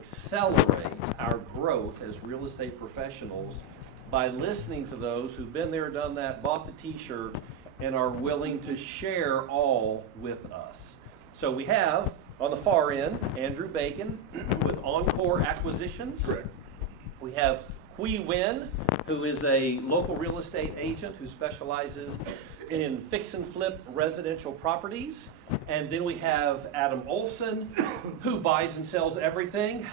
accelerate our growth as real estate professionals by listening to those who've been there, done that, bought the t-shirt, and are willing to share all with us. So we have, on the far end, Andrew Bacon with Encore Acquisitions. Correct. We have Huy Nguyen, who is a local real estate agent who specializes in fix and flip residential properties. And then we have Adam Olson, who buys and sells everything,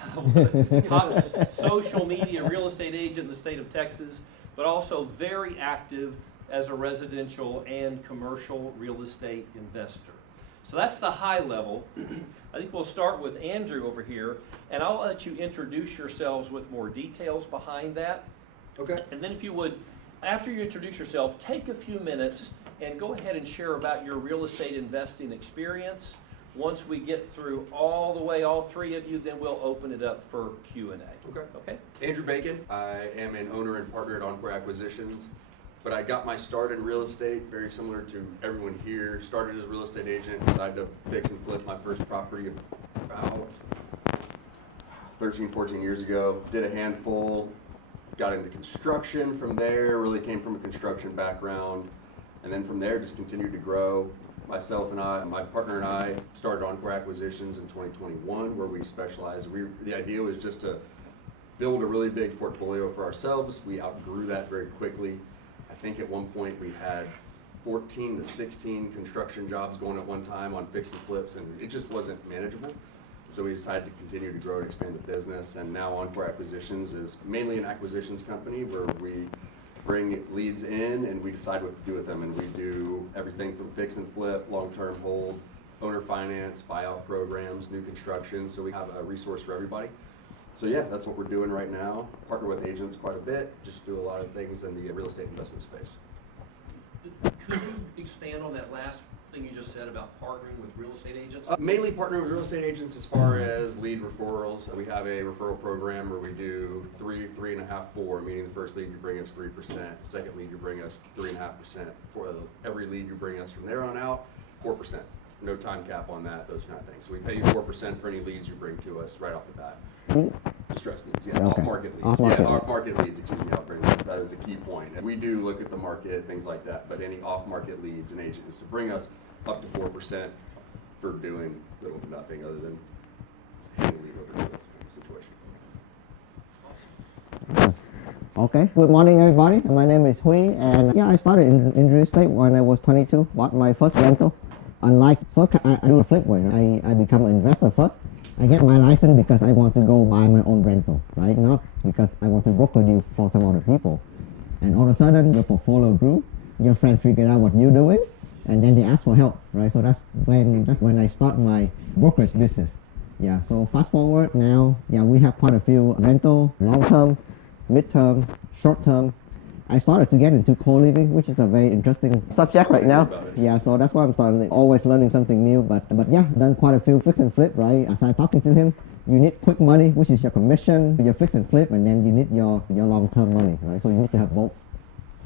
top social media real estate agent in the state of Texas, but also very active as a residential and commercial real estate investor. So that's the high level. I think we'll start with Andrew over here, and I'll let you introduce yourselves with more details behind that. Okay. And then if you would, after you introduce yourself, take a few minutes and go ahead and share about your real estate investing experience. Once we get through all the way, all three of you, then we'll open it up for Q&A. Okay. Okay? Andrew Bacon. I am an owner and partner at Encore Acquisitions, but I got my start in real estate very similar to everyone here. Started as a real estate agent, decided to fix and flip my first property about 13, 14 years ago. Did a handful, got into construction from there, really came from a construction background. And then from there, just continued to grow. Myself and I, my partner and I, started Encore Acquisitions in 2021, where we specialized. The idea was just to build a really big portfolio for ourselves. We outgrew that very quickly. I think at one point we had 14 to 16 construction jobs going at one time on fix and flips, and it just wasn't manageable. So we decided to continue to grow and expand the business. And now Encore Acquisitions is mainly an acquisitions company where we bring leads in and we decide what to do with them, and we do everything from fix and flip, long-term hold, owner finance, buyout programs, new construction, so we have a resource for everybody. So yeah, that's what we're doing right now. Partner with agents quite a bit, just do a lot of things in the real estate investment space. Could you expand on that last thing you just said about partnering with real estate agents? Mainly partnering with real estate agents as far as lead referrals. We have a referral program where we do 3, 3.5, 4, meaning the first lead you bring us 3%, the second lead you bring us 3.5%. For every lead you bring us from there on out, 4%. No time cap on that, those kind of things. So we pay you 4% for any leads you bring to us right off the bat. Distress leads, yeah, Okay. off-market leads. Off-market. Yeah, off-market leads, excuse me, I'll bring that is a key point. And we do look at the market, things like that, but any off-market leads, an agent is to bring us up to 4% for doing little to nothing other than handing the lead over to us kind of situation. Okay, good morning everybody. My name is Huy, and yeah, I started in real estate when I was 22, bought my first rental. Unlike, so I do a flip way, I become an investor first. I get my license because I want to go buy my own rental, right? Not because I want to broker deal for some other people. And all of a sudden, your portfolio grew, your friend figured out what you're doing, and then they ask for help, right? So that's when I start my brokerage business. Yeah, so fast forward now, yeah, we have quite a few rental, long-term, mid-term, short-term. I started to get into co-living, which is a very interesting subject right now. Yeah, so that's why I'm starting, always learning something new. But yeah, done quite a few fix and flip, right? As I talking to him, you need quick money, which is your commission, your fix and flip, and then you need your long-term money, right? So you need to have both.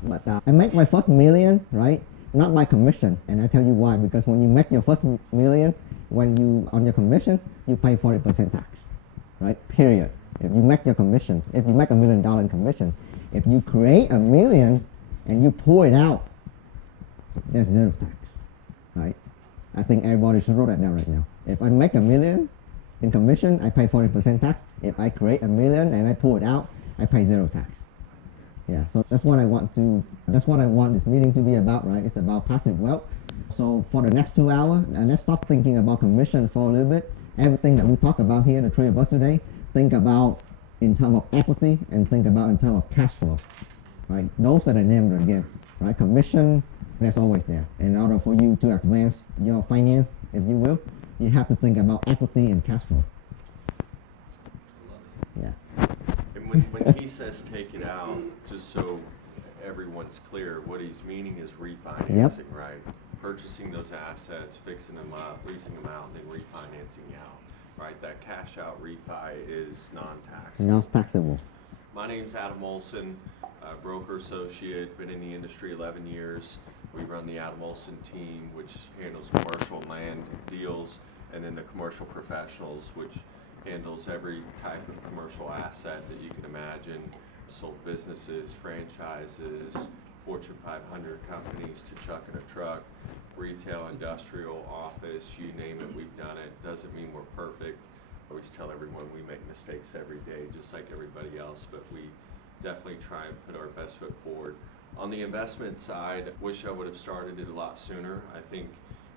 But I make my first million, right? Not my commission, and I tell you why. Because when you make your first million, when you on your commission, you pay 40% tax, right? Period. If you make your commission, if you make $1 million in commission, if you create $1 million and you pull it out, there's zero tax, right? I think everybody should know that down right now. If I make $1 million in commission, I pay 40% tax. If I create $1 million and I pull it out, I pay zero tax. Yeah, so that's what I want this meeting to be about, right? It's about passive wealth. So for the next 2 hours, let's stop thinking about commission for a little bit. Everything that we talk about here, the three of us today, think about in terms of equity and think about in terms of cash flow, right? Those are the name of the game, right? Commission, that's always there. In order for you to advance your finance, if you will, you have to think about equity and cash flow. Yeah. And when he says take it out, just so everyone's clear, what he's meaning is refinancing, right? Purchasing those assets, fixing them up, leasing them out, and then refinancing out. Right, that cash out refi is non-taxable. Non-taxable. My name's Adam Olson, broker associate, been in the industry 11 years. We run the Adam Olson team, which handles commercial land deals, and then the commercial professionals, which handles every type of commercial asset that you can imagine. Sold businesses, franchises, Fortune 500 companies to chuck in a truck, retail, industrial, office, you name it, we've done it. Doesn't mean we're perfect. I always tell everyone we make mistakes every day, just like everybody else, but we definitely try and put our best foot forward. On the investment side, wish I would have started it a lot sooner. I think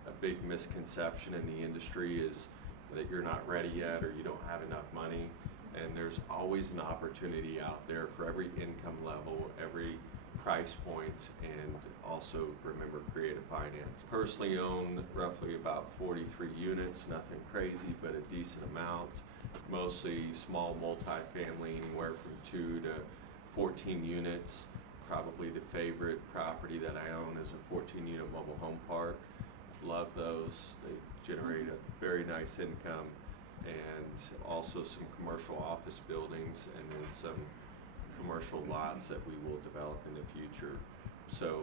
a big misconception in the industry is that you're not ready yet or you don't have enough money. And there's always an opportunity out there for every income level, every price point, and also remember creative finance. Personally own roughly about 43 units, nothing crazy, but a decent amount. Mostly small multifamily, anywhere from 2 to 14 units. Probably the favorite property that I own is a 14-unit mobile home park. Love those. They generate a very nice income, and also some commercial office buildings, and then some commercial lots that we will develop in the future. So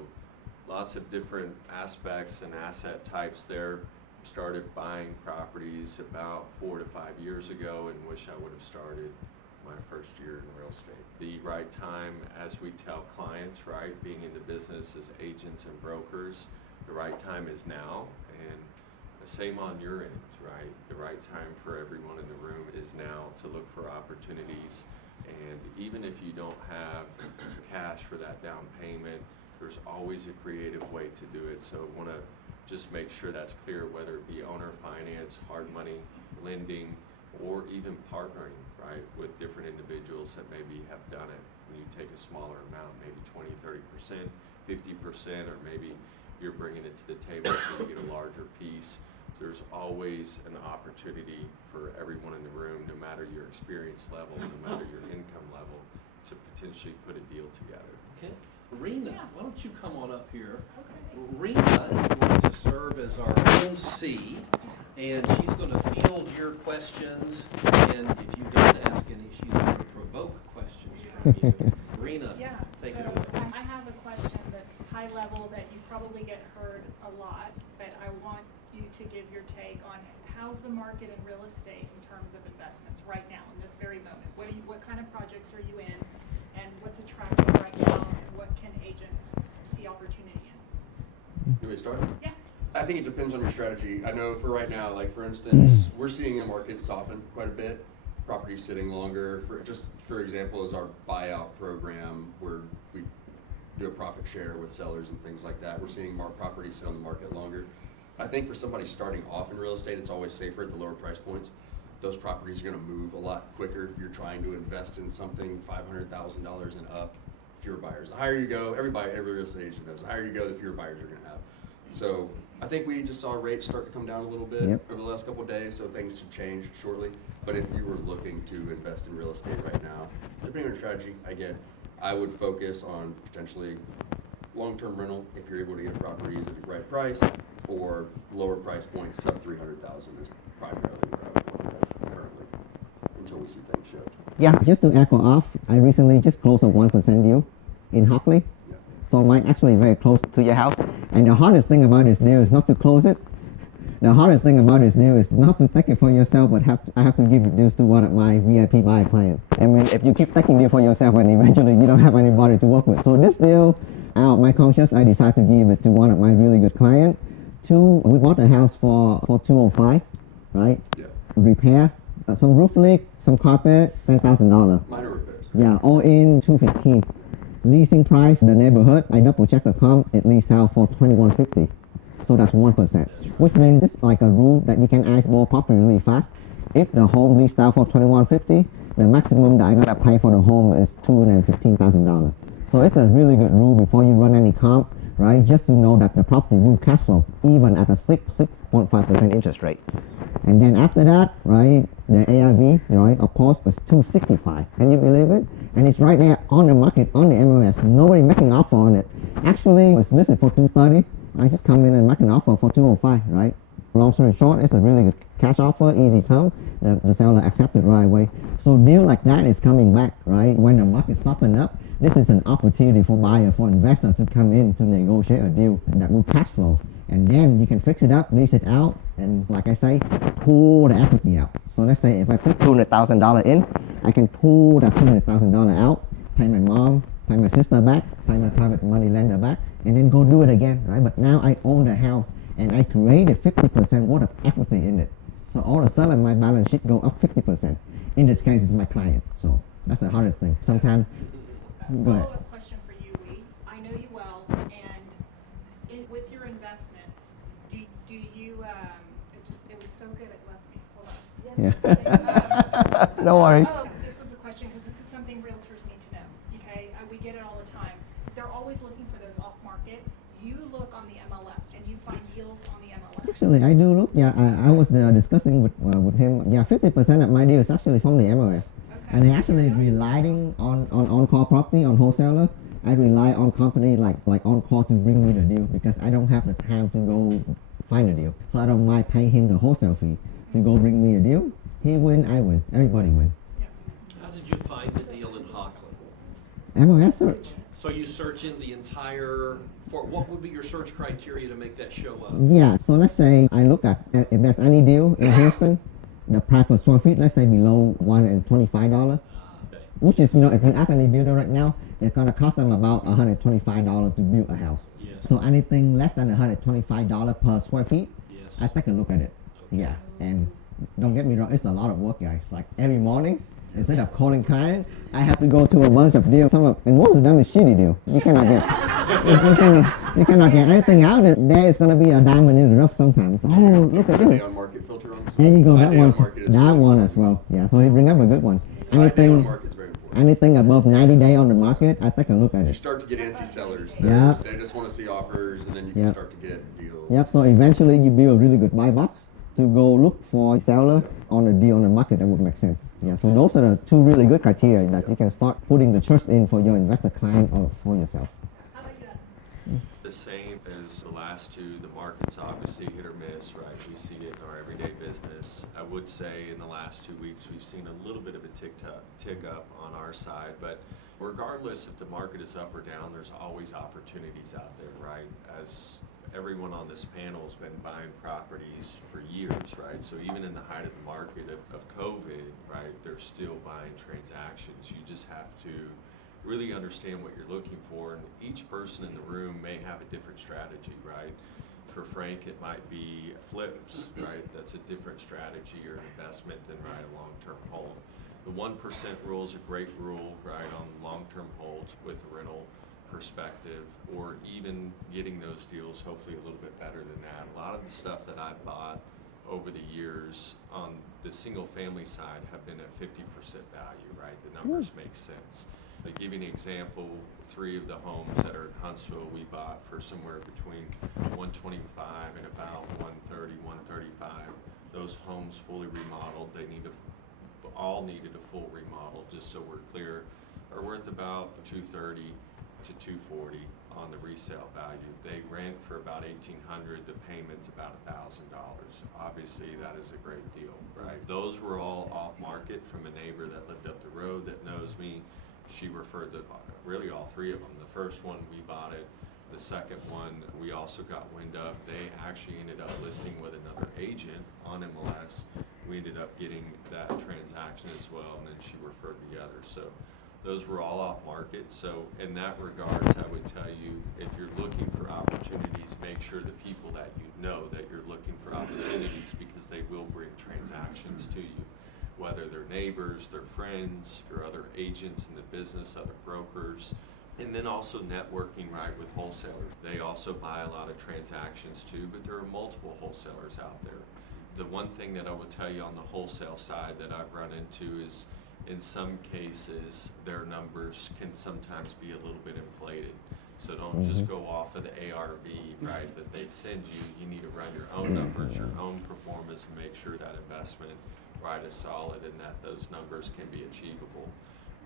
lots of different aspects and asset types there. Started buying properties about 4 to 5 years ago, and wish I would have started my first year in real estate. The right time, as we tell clients, right, being in the business as agents and brokers, the right time is now, and the same on your end, right? The right time for everyone in the room is now to look for opportunities. And even if you don't have cash for that down payment, there's always a creative way to do it. So I want to just make sure that's clear, whether it be owner finance, hard money, lending, or even partnering, right, with different individuals that maybe have done it. When you take a smaller amount, maybe 20, 30%, 50%, or maybe you're bringing it to the table so you get a larger piece. There's always an opportunity for everyone in the room, no matter your experience level, no matter your income level, to potentially put a deal together. Okay. Rena, why don't you come on up here? Okay. Rena is going to serve as our MC, and she's going to field your questions, and if you don't ask any, she's going to provoke questions from you. Rena, Yeah, take so it away. I have a question that's high level that you probably get heard a lot, but I want you to give your take on how's the market in real estate in terms of investments right now in this very moment. What kind of projects are you in, and what's attractive right now, and what can agents see opportunity in? Do we start? Yeah. I think it depends on your strategy. I know for right now, like for instance, we're seeing the market soften quite a bit. Properties sitting longer. For example, is our buyout program where we do a profit share with sellers and things like that. We're seeing more properties sit on the market longer. I think for somebody starting off in real estate, it's always safer at the lower price points. Those properties are going to move a lot quicker if you're trying to invest in something $500,000 and up. Fewer buyers. The higher you go, every real estate agent knows, the higher you go, the fewer buyers you're going to have. So I think we just saw rates start to come down a little bit over the last couple of days, so things should change shortly. But if you were looking to invest in real estate right now, depending on your strategy, again, I would focus on potentially long-term rental if you're able to get properties at the right price, or lower price points, sub 300,000 is primarily what I would look at currently until we see things shift. Yeah, just to echo off, I recently just closed a 1% deal in Hockley. Yeah. So mine actually very close to your house. And the hardest thing about this deal is not to close it. The hardest thing about this deal is not to take it for yourself, but I have to give this to one of my VIP buyer clients. I mean, if you keep taking deal for yourself, and eventually you don't have anybody to work with. So this deal, out of my conscience, I decided to give it to one of my really good clients. We bought a house for $205, right? Yeah. Repair, some roof leak, some carpet, $10,000. Minor repairs. Yeah, all in $215. Leasing price, the neighborhood, I double check the comp, it leased out for $21.50. So that's 1%, which means it's like a rule that you can eyeball property really fast. If the home leased out for $21.50, the maximum that I gotta pay for the home is $215,000. So it's a really good rule before you run any comp, right? Just to know that the property will cash flow even at a 6.5% interest rate. And then after that, right, the ARV, right, of course, was $265. Can you believe it? And it's right there on the market, on the MLS. Nobody making an offer on it. Actually, it's listed for $230. I just come in and make an offer for $205, right? Long story short, it's a really good cash offer, easy term. The seller accepted right away. So deal like that is coming back, right? When the market soften up, this is an opportunity for buyer, for investor to come in to negotiate a deal that will cash flow. And then you can fix it up, lease it out, and like I say, pull the equity out. So let's say if I put $200,000 in, I can pull that $200,000 out, pay my mom, pay my sister back, pay my private money lender back, and then go do it again, right? But now I own the house and I created 50% worth of equity in it. So all of a sudden my balance sheet go up 50%. In this case, it's my client. So that's the hardest thing. Sometimes, go ahead. Follow-up question for you, Lee. I know you well, and with your investments, do you, it was so good it left me. Hold on. Yeah. No worries. Oh, this was a question, because this is something realtors need to know, okay? We get it all the time. They're always looking for those off-market. You look on the MLS, and you find deals on the MLS. Actually, I do look. Yeah, I was discussing with him. Yeah, 50% of my deal is actually from the MLS. Okay. And I actually relying on call property, on wholesaler. I rely on company like on call to bring me the deal because I don't have the time to go find a deal. So I don't mind paying him the wholesale fee to go bring me a deal. He win, I win. Everybody win. How did you find the deal in Hockley? MLS search. So you search in the entire, for what would be your search criteria to make that show up? Yeah, so let's say I look at if there's any deal in Houston, the price per square feet, let's say below $125, Okay. which is, if you ask any builder right now, it's gonna cost them about $125 to build a house. Yes. So anything less than $125 per square feet, Yes. I take a look at it. Okay. Yeah, and don't get me wrong, it's a lot of work, guys. Like every morning, instead of calling client, I have to go to a bunch of deals. And most of them is shitty deal. You cannot get, you cannot get anything out. There is gonna be a diamond in the rough sometimes. Oh, look at Day this. on market filter on this There you go, My that day one. on market is That really one important. as well. Yeah, so he bring up a good one. My day on Anything, market is very important. anything above 90 day on the market, I take a look at You it. start to get antsy sellers. Yeah. They just want to see offers, and then you can Yep. start to get deals. Yep, so eventually you build a really good buy box to go look for a seller on a deal on the market that would make sense. Yeah, so those are the two really good criteria that you can start putting the trust in for your investor client or for yourself. How about you, Adam? The same as the last two, the market's obviously hit or miss, right? We see it in our everyday business. I would say in the last 2 weeks, we've seen a little bit of a tick up on our side, but regardless if the market is up or down, there's always opportunities out there, right? As everyone on this panel has been buying properties for years, right? So even in the height of the market of COVID, right, they're still buying transactions. You just have to really understand what you're looking for, and each person in the room may have a different strategy, right? For Frank, it might be flips, right? That's a different strategy or investment than, right, a long-term hold. The 1% rule is a great rule, right, on long-term holds with a rental perspective, or even getting those deals hopefully a little bit better than that. A lot of the stuff that I've bought over the years on the single family side have been at 50% value, right? The numbers make sense. To give you an example, 3 of the homes that are in Huntsville we bought for somewhere between 125 and about 130, 135. Those homes fully remodeled, all needed a full remodel, just so we're clear, are worth about 230 to 240 on the resale value. They rent for about $1,800, the payment's about $1,000. Obviously, that is a great deal, right? Those were all off market from a neighbor that lived up the road that knows me. She referred to really all 3 of them. The first one, we bought it. The second one, we also got wind of. They actually ended up listing with another agent on MLS. We ended up getting that transaction as well, and then she referred the other. So those were all off market. So in that regards, I would tell you, if you're looking for opportunities, make sure the people that you know that you're looking for opportunities, because they will bring transactions to you, whether they're neighbors, they're friends, or other agents in the business, other brokers. And then also networking, right, with wholesalers. They also buy a lot of transactions too, but there are multiple wholesalers out there. The one thing that I would tell you on the wholesale side that I've run into is, in some cases, their numbers can sometimes be a little bit inflated. So don't just go off of the ARV, right, that they send you. You need to run your own numbers, your own performance, and make sure that investment, right, is solid and that those numbers can be achievable.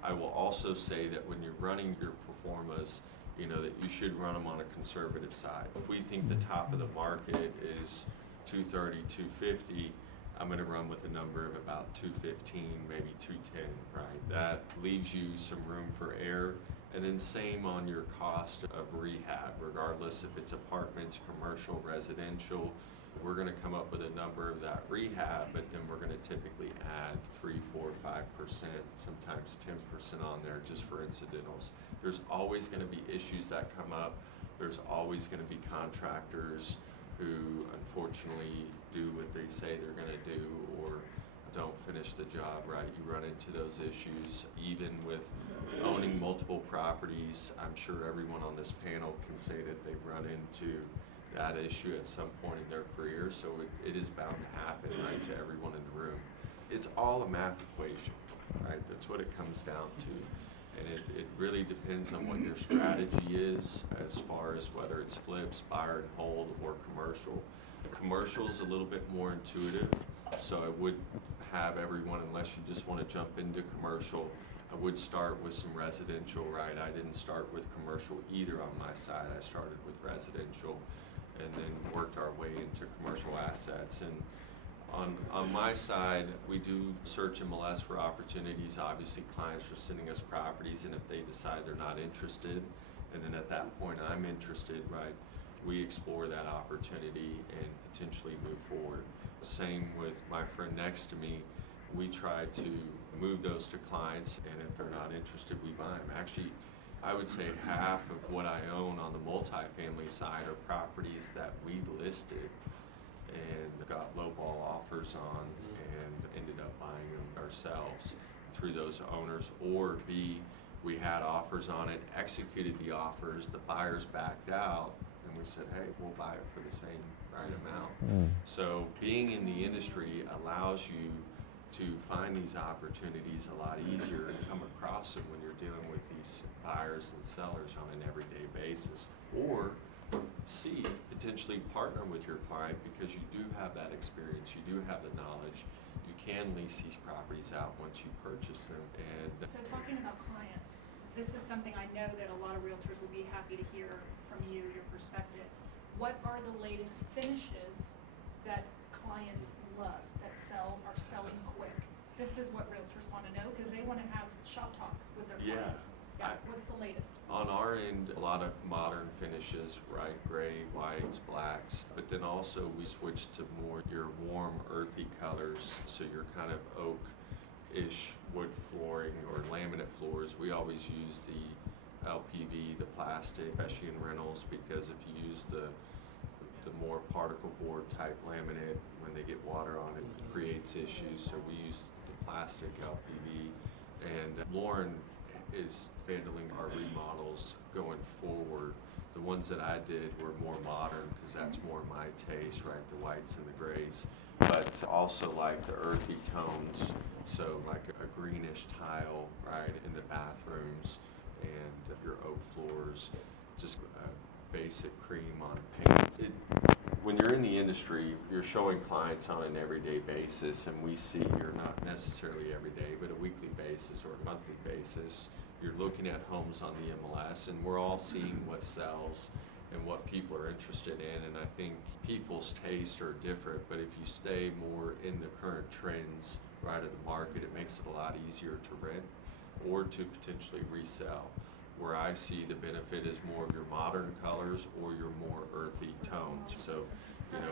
I will also say that when you're running your performas, that you should run them on a conservative side. If we think the top of the market is 230, 250, I'm going to run with a number of about 215, maybe 210, right? That leaves you some room for error. And then same on your cost of rehab, regardless if it's apartments, commercial, residential. we're gonna come up with a number of that rehab, but then we're gonna typically add 3, 4, 5%, sometimes 10% on there just for incidentals. There's always gonna be issues that come up. There's always gonna be contractors who unfortunately do what they say they're gonna do or don't finish the job right. You run into those issues. Even with owning multiple properties, I'm sure everyone on this panel can say that they've run into that issue at some point in their career, so it is bound to happen, right, to everyone in the room. It's all a math equation, right? That's what it comes down to. And it really depends on what your strategy is as far as whether it's flips, buy and hold, or commercial. Commercial is a little bit more intuitive, so I would have everyone, unless you just want to jump into commercial, I would start with some residential, right? I didn't start with commercial either on my side. I started with residential and then worked our way into commercial assets. And on my side, we do search MLS for opportunities. Obviously, clients are sending us properties, and if they decide they're not interested, and then at that point I'm interested, right, we explore that opportunity and potentially move forward. Same with my friend next to me. We try to move those to clients, and if they're not interested, we buy them. Actually, I would say half of what I own on the multifamily side are properties that we listed and got lowball offers on and ended up buying them ourselves through those owners. Or B, we had offers on it, executed the offers, the buyers backed out, and we said, hey, we'll buy it for the same right amount. So being in the industry allows you to find these opportunities a lot easier and come across them when you're dealing with these buyers and sellers on an everyday basis. Or C, potentially partner with your client because you do have that experience, you do have the knowledge, you can lease these properties out once you purchase them. And So talking about clients, this is something I know that a lot of realtors will be happy to hear from you, your perspective. What are the latest finishes that clients love, that are selling quick? This is what realtors want to know because they want to have shop talk with their clients. Yeah, what's the latest? On our end, a lot of modern finishes, right? Gray, whites, blacks. But then also we switched to more your warm, earthy colors. So your kind of oak-ish wood flooring or laminate floors. We always use the LPV, the plastic, especially in rentals, because if you use the more particle board type laminate, when they get water on it, it creates issues. So we use the plastic LPV. And Lauren is handling our remodels going forward. The ones that I did were more modern because that's more my taste, right? The whites and the grays, but also like the earthy tones. So like a greenish tile, right, in the bathrooms and your oak floors, just a basic cream on paint. When you're in the industry, you're showing clients on an everyday basis, and we see you're not necessarily every day, but a weekly basis or a monthly basis. You're looking at homes on the MLS, and we're all seeing what sells and what people are interested in. And I think people's tastes are different, but if you stay more in the current trends, right, of the market, it makes it a lot easier to rent or to potentially resell. Where I see the benefit is more of your modern colors or your more earthy tones. So, you know.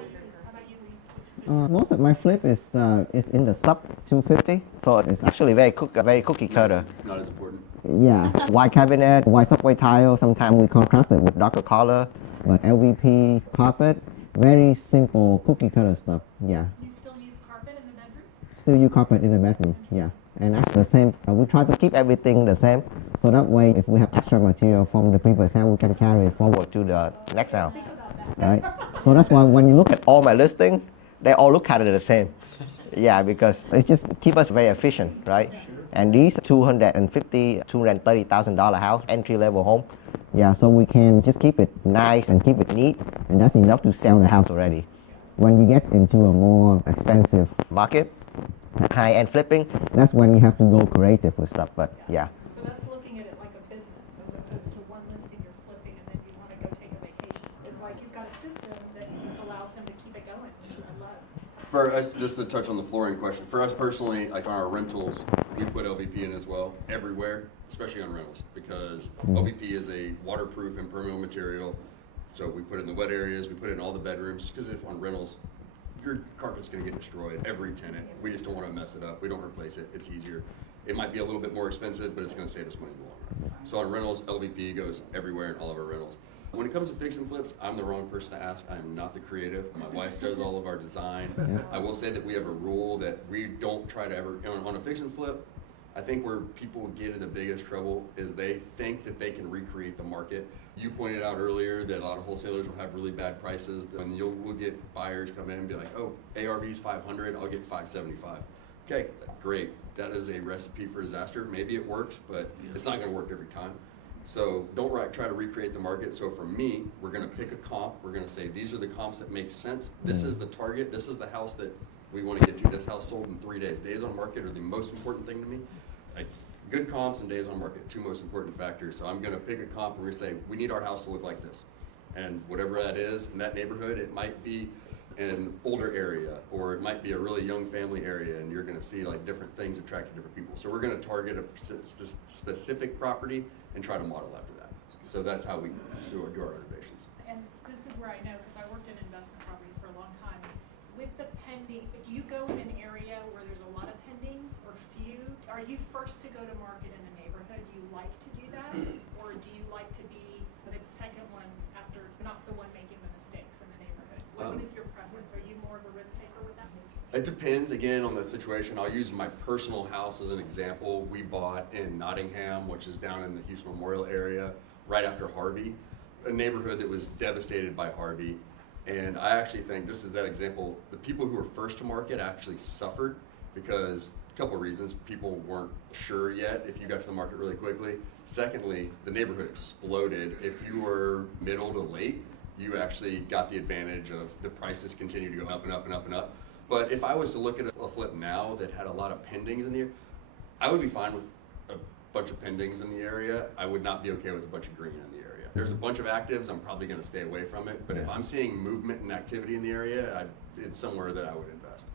How about you, Lee? Most of my flip is in the sub 250, so it's actually very cookie cutter. Not as important. Yeah, white cabinet, white subway tile. Sometimes we contrast it with darker color, but LVP carpet, very simple cookie cutter stuff. Yeah, You still use carpet in the bedrooms? still use carpet in the bedroom. Yeah, and after the same, we try to keep everything the same, so that way if we have extra material from the previous house, we can carry it forward to the next house. Think about that. Right? So that's why when you look at all my listing, they all look kind of the same. Yeah, because it just keep us very efficient, right? And these $250,000, $230,000 house, entry-level home. Yeah, so we can just keep it nice and keep it neat, and that's enough to sell the house already. When you get into a more expensive market, high-end flipping, that's when you have to go creative with stuff, but yeah. So that's looking at it like a business as opposed to one listing you're flipping and then you want to go take a vacation. It's like he's got a system that allows him to keep it going, which I love. For us, just to touch on the flooring question, for us personally, like on our rentals, we put LVP in as well, everywhere, especially on rentals, because LVP is a waterproof impermeable material. So we put it in the wet areas, we put it in all the bedrooms, because if on rentals, your carpet's gonna get destroyed, every tenant. We just don't wanna mess it up. We don't replace it. It's easier. It might be a little bit more expensive, but it's gonna save us money in the long run. So on rentals, LVP goes everywhere in all of our rentals. When it comes to fix and flips, I'm the wrong person to ask. I am not the creative. My wife does all of our design. I will say that we have a rule that we don't try to ever, on a fix and flip, I think where people get in the biggest trouble is they think that they can recreate the market. You pointed out earlier that a lot of wholesalers will have really bad prices, and we'll get buyers come in and be like, oh, ARV's 500, I'll get 575. Okay, great. That is a recipe for disaster. Maybe it works, but it's not gonna work every time. So don't try to recreate the market. So for me, we're gonna pick a comp. We're gonna say, these are the comps that make sense. This is the target. This is the house that we wanna get to. This house sold in 3 days. Days on market are the most important thing to me. Like, good comps and days on market, two most important factors. So I'm gonna pick a comp and we're gonna say, we need our house to look like this. And whatever that is in that neighborhood, it might be an older area, or it might be a really young family area, and you're gonna see like different things attracting different people. So we're gonna target a specific property and try to model after that. So that's how we do our renovations. And this is where I know, because I worked in investment properties for a long time. With the pending, if you go in an area where there's a lot of pendings or few, are you first to go to market in the neighborhood? Do you like to do that? Or do you like to be the second one after, not the one making the mistakes in the neighborhood? What is your preference? Are you more of a risk taker with that? It depends, again, on the situation. I'll use my personal house as an example. We bought in Nottingham, which is down in the Houston Memorial area, right after Harvey, a neighborhood that was devastated by Harvey. And I actually think, just as that example, the people who were first to market actually suffered because a couple of reasons. People weren't sure yet if you got to the market really quickly. Secondly, the neighborhood exploded. If you were middle to late, you actually got the advantage of the prices continue to go up and up and up and up. But if I was to look at a flip now that had a lot of pendings in the area, I would be fine with a bunch of pendings in the area. I would not be okay with a bunch of green in the area. There's a bunch of actives, I'm probably gonna stay away from it. But if I'm seeing movement and activity in the area, it's somewhere that I would invest.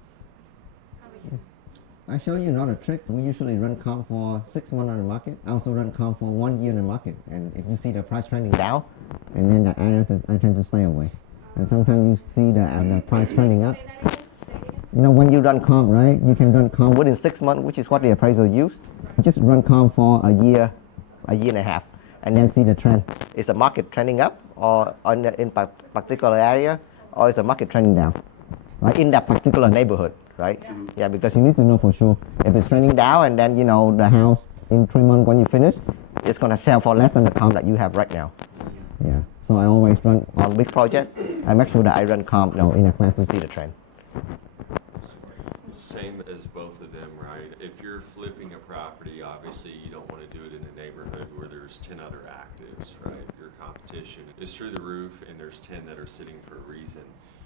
How about you? I show you another trick. We usually run comp for 6 months on the market. I also run comp for 1 year in the market. And if you see the price trending down, and then that area, I tend to stay away. And sometimes you see the price trending up. Say that again? Say it again? You know, when you run comp, right, you can run comp within 6 months, which is what the appraiser use. Just run comp for a year and a half, and then see the trend. Is the market trending up, or in particular area, or is the market trending down, right, in that particular neighborhood, right? Yeah, because you need to know for sure. If it's trending down, and then, you know, the house in 3 months when you finish, it's gonna sell for less than the comp that you have right now. Yeah, so I always run on big project. I make sure that I run comp, you know, in advance to see the trend. Same as both of them, right? If you're flipping a property, obviously you don't want to do it in a neighborhood where there's 10 other actives, right? Your competition is through the roof and there's 10 that are sitting for a reason.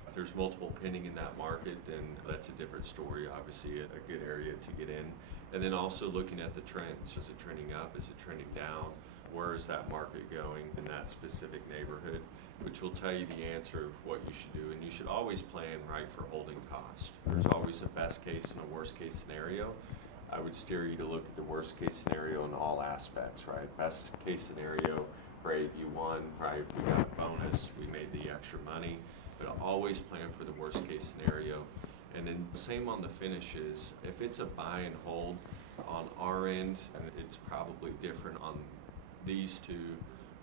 If there's multiple pending in that market, then that's a different story, obviously a good area to get in. And then also looking at the trends. Is it trending up? Is it trending down? Where is that market going in that specific neighborhood? Which will tell you the answer of what you should do. And you should always plan right for holding cost. There's always a best case and a worst case scenario. I would steer you to look at the worst case scenario in all aspects, right? Best case scenario, great, you won, right? We got a bonus, we made the extra money, but always plan for the worst case scenario. And then same on the finishes. If it's a buy and hold on our end, and it's probably different on these two,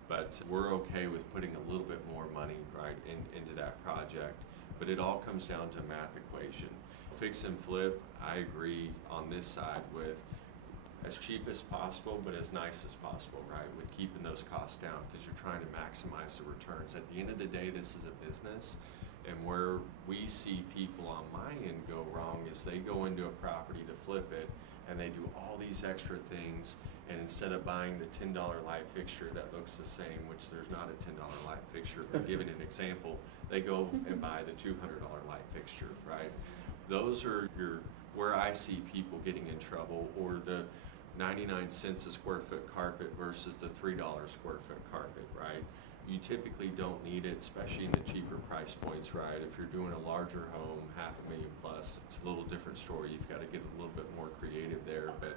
but we're okay with putting a little bit more money, right, into that project. But it all comes down to a math equation. Fix and flip, I agree on this side with as cheap as possible, but as nice as possible, right, with keeping those costs down, because you're trying to maximize the returns. At the end of the day, this is a business, and where we see people on my end go wrong is they go into a property to flip it, and they do all these extra things, and instead of buying the $10 light fixture that looks the same, which there's not a $10 light fixture, but giving an example, they go and buy the $200 light fixture, right? Those are where I see people getting in trouble, or the 99 cents a square foot carpet versus the $3 square foot carpet, right? You typically don't need it, especially in the cheaper price points, right? If you're doing a larger home, $500,000 plus, it's a little different story. You've got to get a little bit more creative there, but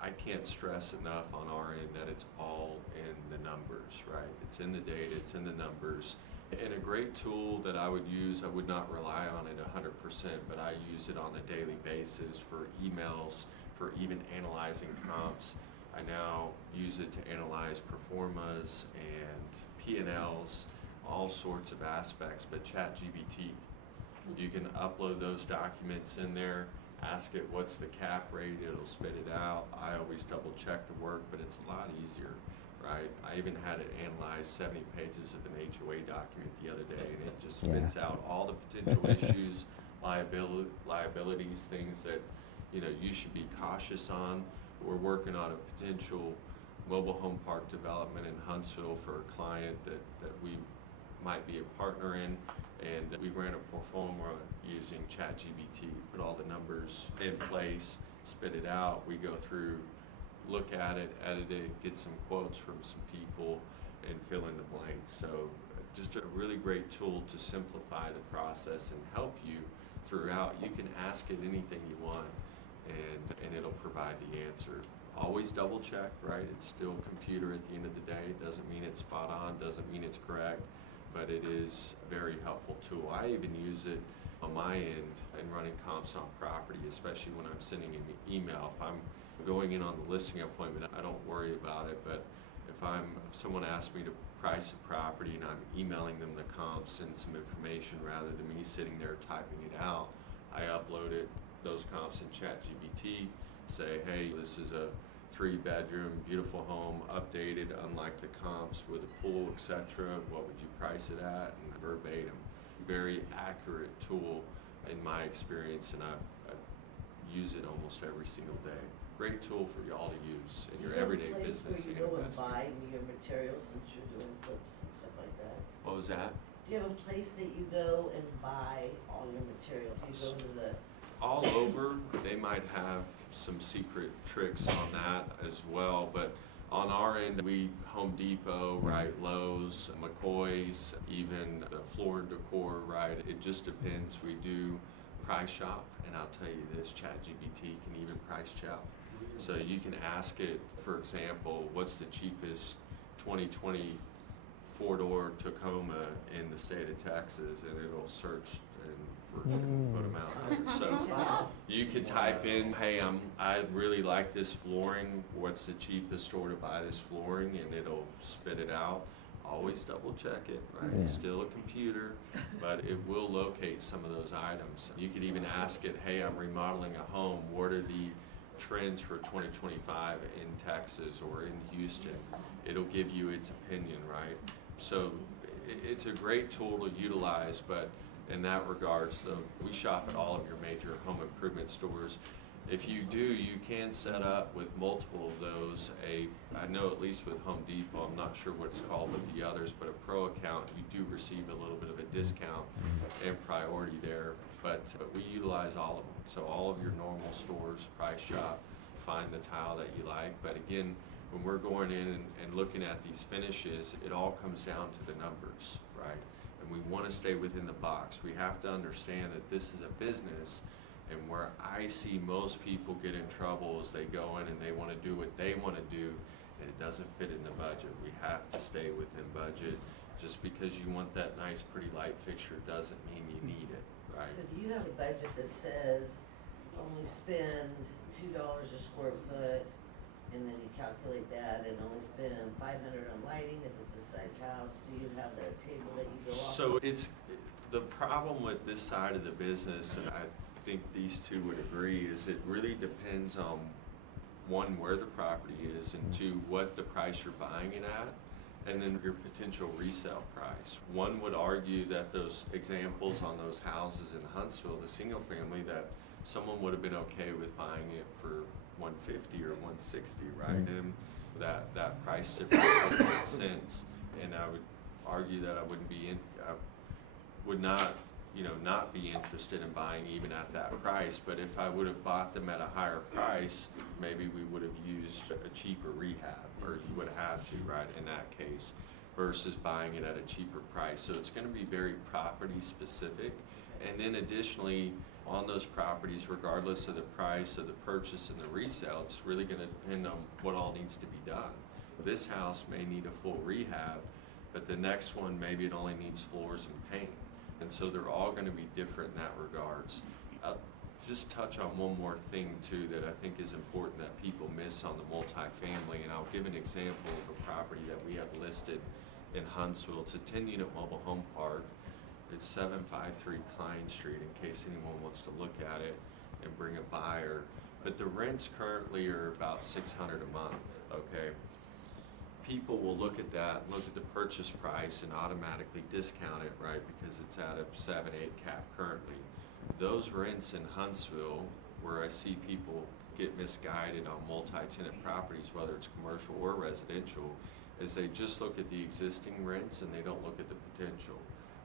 I can't stress enough on our end that it's all in the numbers, right? It's in the data, it's in the numbers, And a great tool that I would use, I would not rely on it 100%, but I use it on a daily basis for emails, for even analyzing comps. I now use it to analyze performas and P&Ls, all sorts of aspects, but ChatGPT. You can upload those documents in there, ask it what's the cap rate, it'll spit it out. I always double check the work, but it's a lot easier, right? I even had it analyze 70 pages of an HOA document the other day, and it just spits out all the potential issues, liabilities, things that, you know, you should be cautious on. We're working on a potential mobile home park development in Huntsville for a client that we might be a partner in, and we ran a performa using ChatGPT, put all the numbers in place, spit it out. We go through, look at it, edit it, get some quotes from some people, and fill in the blanks. So just a really great tool to simplify the process and help you throughout. You can ask it anything you want, and it'll provide the answer. Always double check, right? It's still a computer at the end of the day. It doesn't mean it's spot on, doesn't mean it's correct, but it is a very helpful tool. I even use it on my end in running comps on property, especially when I'm sending an email. If I'm going in on the listing appointment, I don't worry about it, but if someone asks me to price a property and I'm emailing them the comps and some information rather than me sitting there typing it out, I upload those comps in ChatGPT, say, hey, this is a 3-bedroom, beautiful home, updated, unlike the comps with a pool, etc. What would you price it at? And verbatim. Very accurate tool in my experience, and I use it almost every single day. Great tool for y'all to use in your everyday business and Do you have a place where you go and investing. buy your materials since you're doing flips and stuff like that? What was that? Do you have a place that you go and buy all your materials? Do you go to the, All over, they might have some secret tricks on that as well, but on our end, we Home Depot, right, Lowe's, McCoy's, even Floor & Decor, right, it just depends. We do price shop, and I'll tell you this, ChatGPT can even price shop. So you can ask it, for example, what's the cheapest 2020 four-door Tacoma in the state of Texas, and it'll search and put them out there. So you could type in, hey, I really like this flooring, what's the cheapest store to buy this flooring, and it'll spit it out. Always double check it, right? It's still a computer, but it will locate some of those items. You could even ask it, hey, I'm remodeling a home, what are the trends for 2025 in Texas or in Houston? It'll give you its opinion, right? So it's a great tool to utilize, but in that regards, though, we shop at all of your major home improvement stores. If you do, you can set up with multiple of those. I know at least with Home Depot, I'm not sure what it's called with the others, but a pro account, you do receive a little bit of a discount and priority there. But we utilize all of them. So all of your normal stores, price shop, find the tile that you like. But again, when we're going in and looking at these finishes, it all comes down to the numbers, right? And we want to stay within the box. We have to understand that this is a business, and where I see most people get in trouble is they go in and they want to do what they want to do, and it doesn't fit in the budget. We have to stay within budget. Just because you want that nice, pretty light fixture doesn't mean you need it, right? so do you have a budget that says only spend $2 a square foot, and then you calculate that, and only spend $500 on lighting if it's a size house? Do you have a table that you go off? So it's the problem with this side of the business, and I think these two would agree, is it really depends on, one, where the property is, and two, what the price you're buying it at, and then your potential resale price. One would argue that those examples on those houses in Huntsville, the single family, that someone would have been okay with buying it for $150 or $160, right? And that price difference would make sense, and I would argue that I would not, not be interested in buying even at that price. But if I would have bought them at a higher price, maybe we would have used a cheaper rehab, or you would have to, right, in that case, versus buying it at a cheaper price. So it's going to be very property specific. And then additionally, on those properties, regardless of the price of the purchase and the resale, it's really going to depend on what all needs to be done. This house may need a full rehab, but the next one, maybe it only needs floors and paint. And so they're all gonna be different in that regards. I'll just touch on one more thing too that I think is important that people miss on the multifamily, and I'll give an example of a property that we have listed in Huntsville. It's a 10-unit mobile home park. It's 753 Klein Street, in case anyone wants to look at it and bring a buyer. But the rents currently are about $600 a month, okay? People will look at that, look at the purchase price and automatically discount it, right? Because it's at a 7-8 cap currently. Those rents in Huntsville, where I see people get misguided on multi-tenant properties, whether it's commercial or residential, is they just look at the existing rents and they don't look at the potential,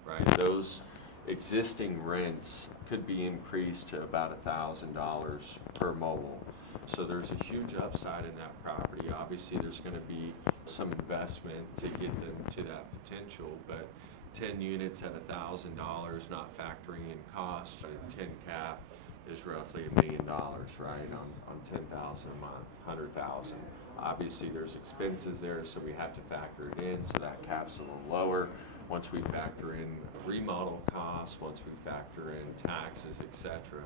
right? Those existing rents could be increased to about $1,000 per mobile. So there's a huge upside in that property. Obviously, there's going to be some investment to get them to that potential, but 10 units at $1,000, not factoring in cost, a 10 cap is roughly $1 million, right, on 10,000 a month, 100,000. Obviously, there's expenses there, so we have to factor it in, so that cap's a little lower. Once we factor in remodel costs, once we factor in taxes, etc.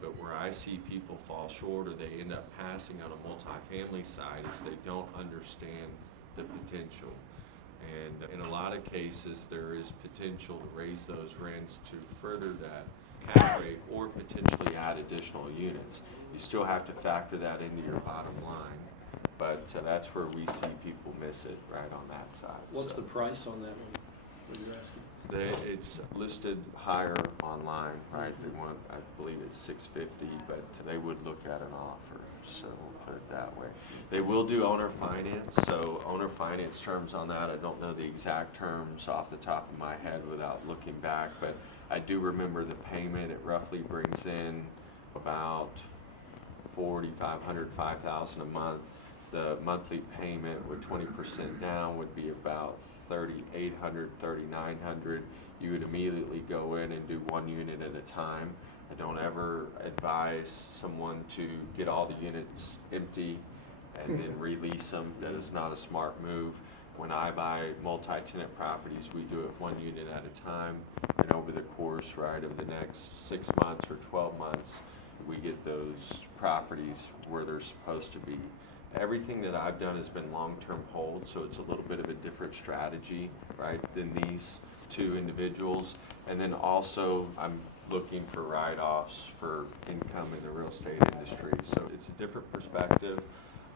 But where I see people fall short or they end up passing on a multifamily side is they don't understand the potential. And in a lot of cases, there is potential to raise those rents to further that cap rate or potentially add additional units. You still have to factor that into your bottom line, but that's where we see people miss it, right on that side. What's So the price on that one, what you're asking? it's listed higher online, right? They want, I believe it's $650, but they would look at an offer, so we'll put it that way. They will do owner finance, so owner finance terms on that, I don't know the exact terms off the top of my head without looking back, but I do remember the payment. It roughly brings in about $4,500, $5,000 a month. The monthly payment with 20% down would be about $3,800, $3,900. You would immediately go in and do one unit at a time. I don't ever advise someone to get all the units empty and then release them. That is not a smart move. When I buy multi-tenant properties, we do it one unit at a time, and over the course, right, of the next 6 months or 12 months, we get those properties where they're supposed to be. Everything that I've done has been long-term hold, so it's a little bit of a different strategy, right, than these two individuals. And then also, I'm looking for write-offs for income in the real estate industry, so it's a different perspective.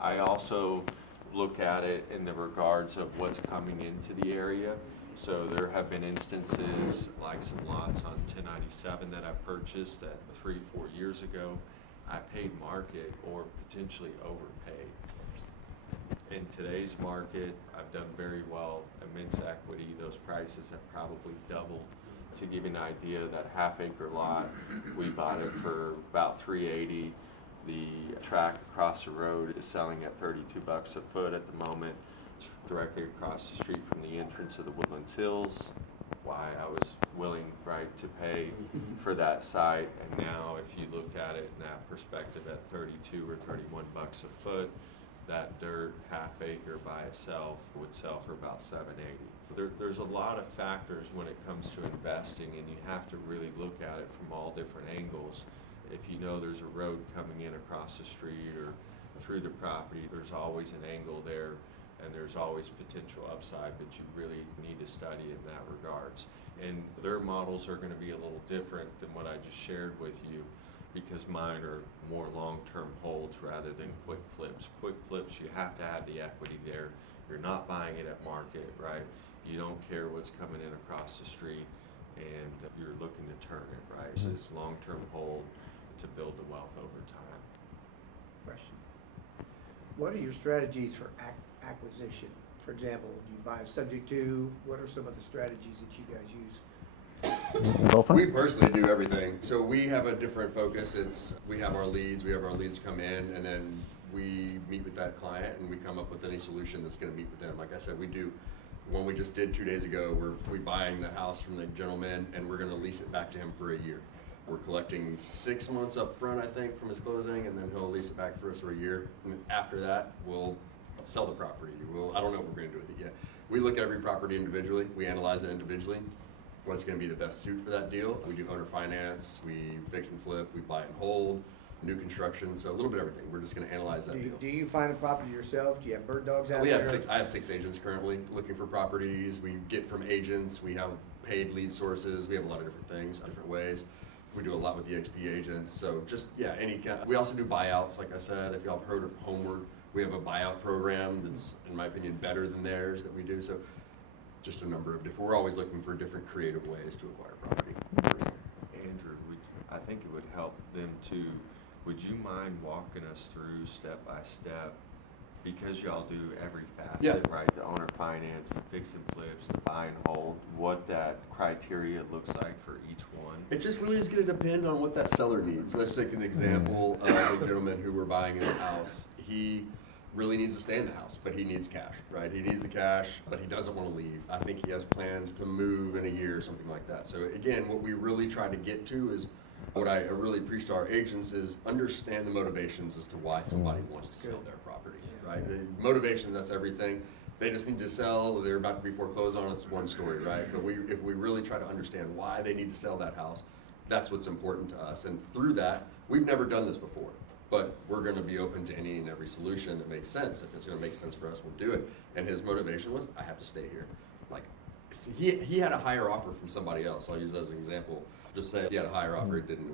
I also look at it in the regards of what's coming into the area. So there have been instances like some lots on 1097 that I purchased that 3-4 years ago I paid market or potentially overpaid. In today's market, I've done very well, immense equity. Those prices have probably doubled. To give you an idea, that half-acre lot, we bought it for about $380. The tract across the road is selling at $32 a foot at the moment. It's directly across the street from the entrance of the Woodlands Hills. Why I was willing, right, to pay for that site. And now if you look at it in that perspective at 32 or 31 bucks a foot, that dirt half acre by itself would sell for about $780. There's a lot of factors when it comes to investing, and you have to really look at it from all different angles. If you know there's a road coming in across the street or through the property, there's always an angle there, and there's always potential upside, but you really need to study in that regards. And their models are going to be a little different than what I just shared with you, because mine are more long-term holds rather than quick flips. Quick flips, you have to have the equity there. You're not buying it at market, right? You don't care what's coming in across the street, and you're looking to turn it, right? So it's long-term hold to build the wealth over time. Question. What are your strategies for acquisition? For example, do you buy subject to? What are some of the strategies that you guys use? Go for We it. personally do everything. So we have a different focus. We have our leads come in, and then we meet with that client and we come up with any solution that's gonna meet with them. Like I said, we do, one we just did 2 days ago, we're buying the house from the gentleman and we're gonna lease it back to him for a year. We're collecting 6 months up front, I think, from his closing, and then he'll lease it back for us for a year. And after that, we'll sell the property. Well, I don't know what we're gonna do with it yet. We look at every property individually, we analyze it individually, what's gonna be the best suit for that deal. We do owner finance, we fix and flip, we buy and hold, new construction, so a little bit of everything. We're just gonna analyze that deal. Do you find a property yourself? Do you have bird dogs out We there? have I have 6 agents currently looking for properties. We get from agents, we have paid lead sources, we have a lot of different things, different ways. We do a lot with the XP agents, so just, yeah, we also do buyouts, like I said. If y'all have heard of Homeward, we have a buyout program that's, in my opinion, better than theirs that we do, so just a number of different, we're always looking for different creative ways to acquire property. Andrew, I think it would help them too. Would you mind walking us through step by step? Because y'all do every facet, right? The owner finance, the fix and flips, the buy and hold, what that criteria looks like for each one. It just really is gonna depend on what that seller needs. Let's take an example of a gentleman who we're buying his house. He really needs to stay in the house, but he needs cash, right? He needs the cash, but he doesn't wanna leave. I think he has plans to move in a year or something like that. So again, what we really try to get to is, what I really preach to our agents is understand the motivations as to why somebody wants to sell their property, right? Motivation, that's everything. They just need to sell, they're about to be foreclosed on, it's one story, right? But if we really try to understand why they need to sell that house, that's what's important to us. And through that, we've never done this before, but we're gonna be open to any and every solution that makes sense. If it's gonna make sense for us, we'll do it. And his motivation was, I have to stay here. Like, he had a higher offer from somebody else. I'll use that as an example. Just say he had a higher offer, it didn't,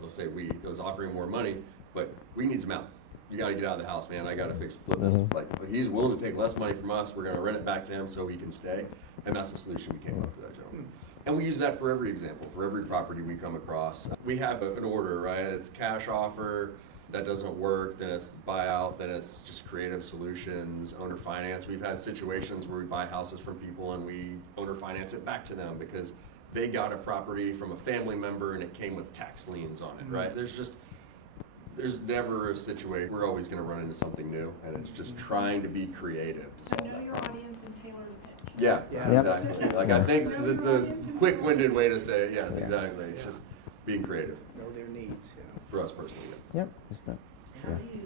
let's say it was offering more money, but we need some out. You gotta get out of the house, man, I gotta flip this. Like, he's willing to take less money from us, we're gonna rent it back to him so he can stay, and that's the solution we came up with that gentleman. And we use that for every example, for every property we come across. We have an order, right, it's cash offer, that doesn't work, then it's buyout, then it's just creative solutions, owner finance. We've had situations where we buy houses from people and we owner finance it back to them because they got a property from a family member and it came with tax liens on it, right? There's never a situation, we're always gonna run into something new, and it's just trying to be creative to So solve know that your problem. audience and tailor the pitch. Yeah, Yeah. exactly. Like, I think so that's a quick-winded way to say it, yes, exactly. It's just being creative, Know their needs, yeah. for us personally. Yep, it's the, How do you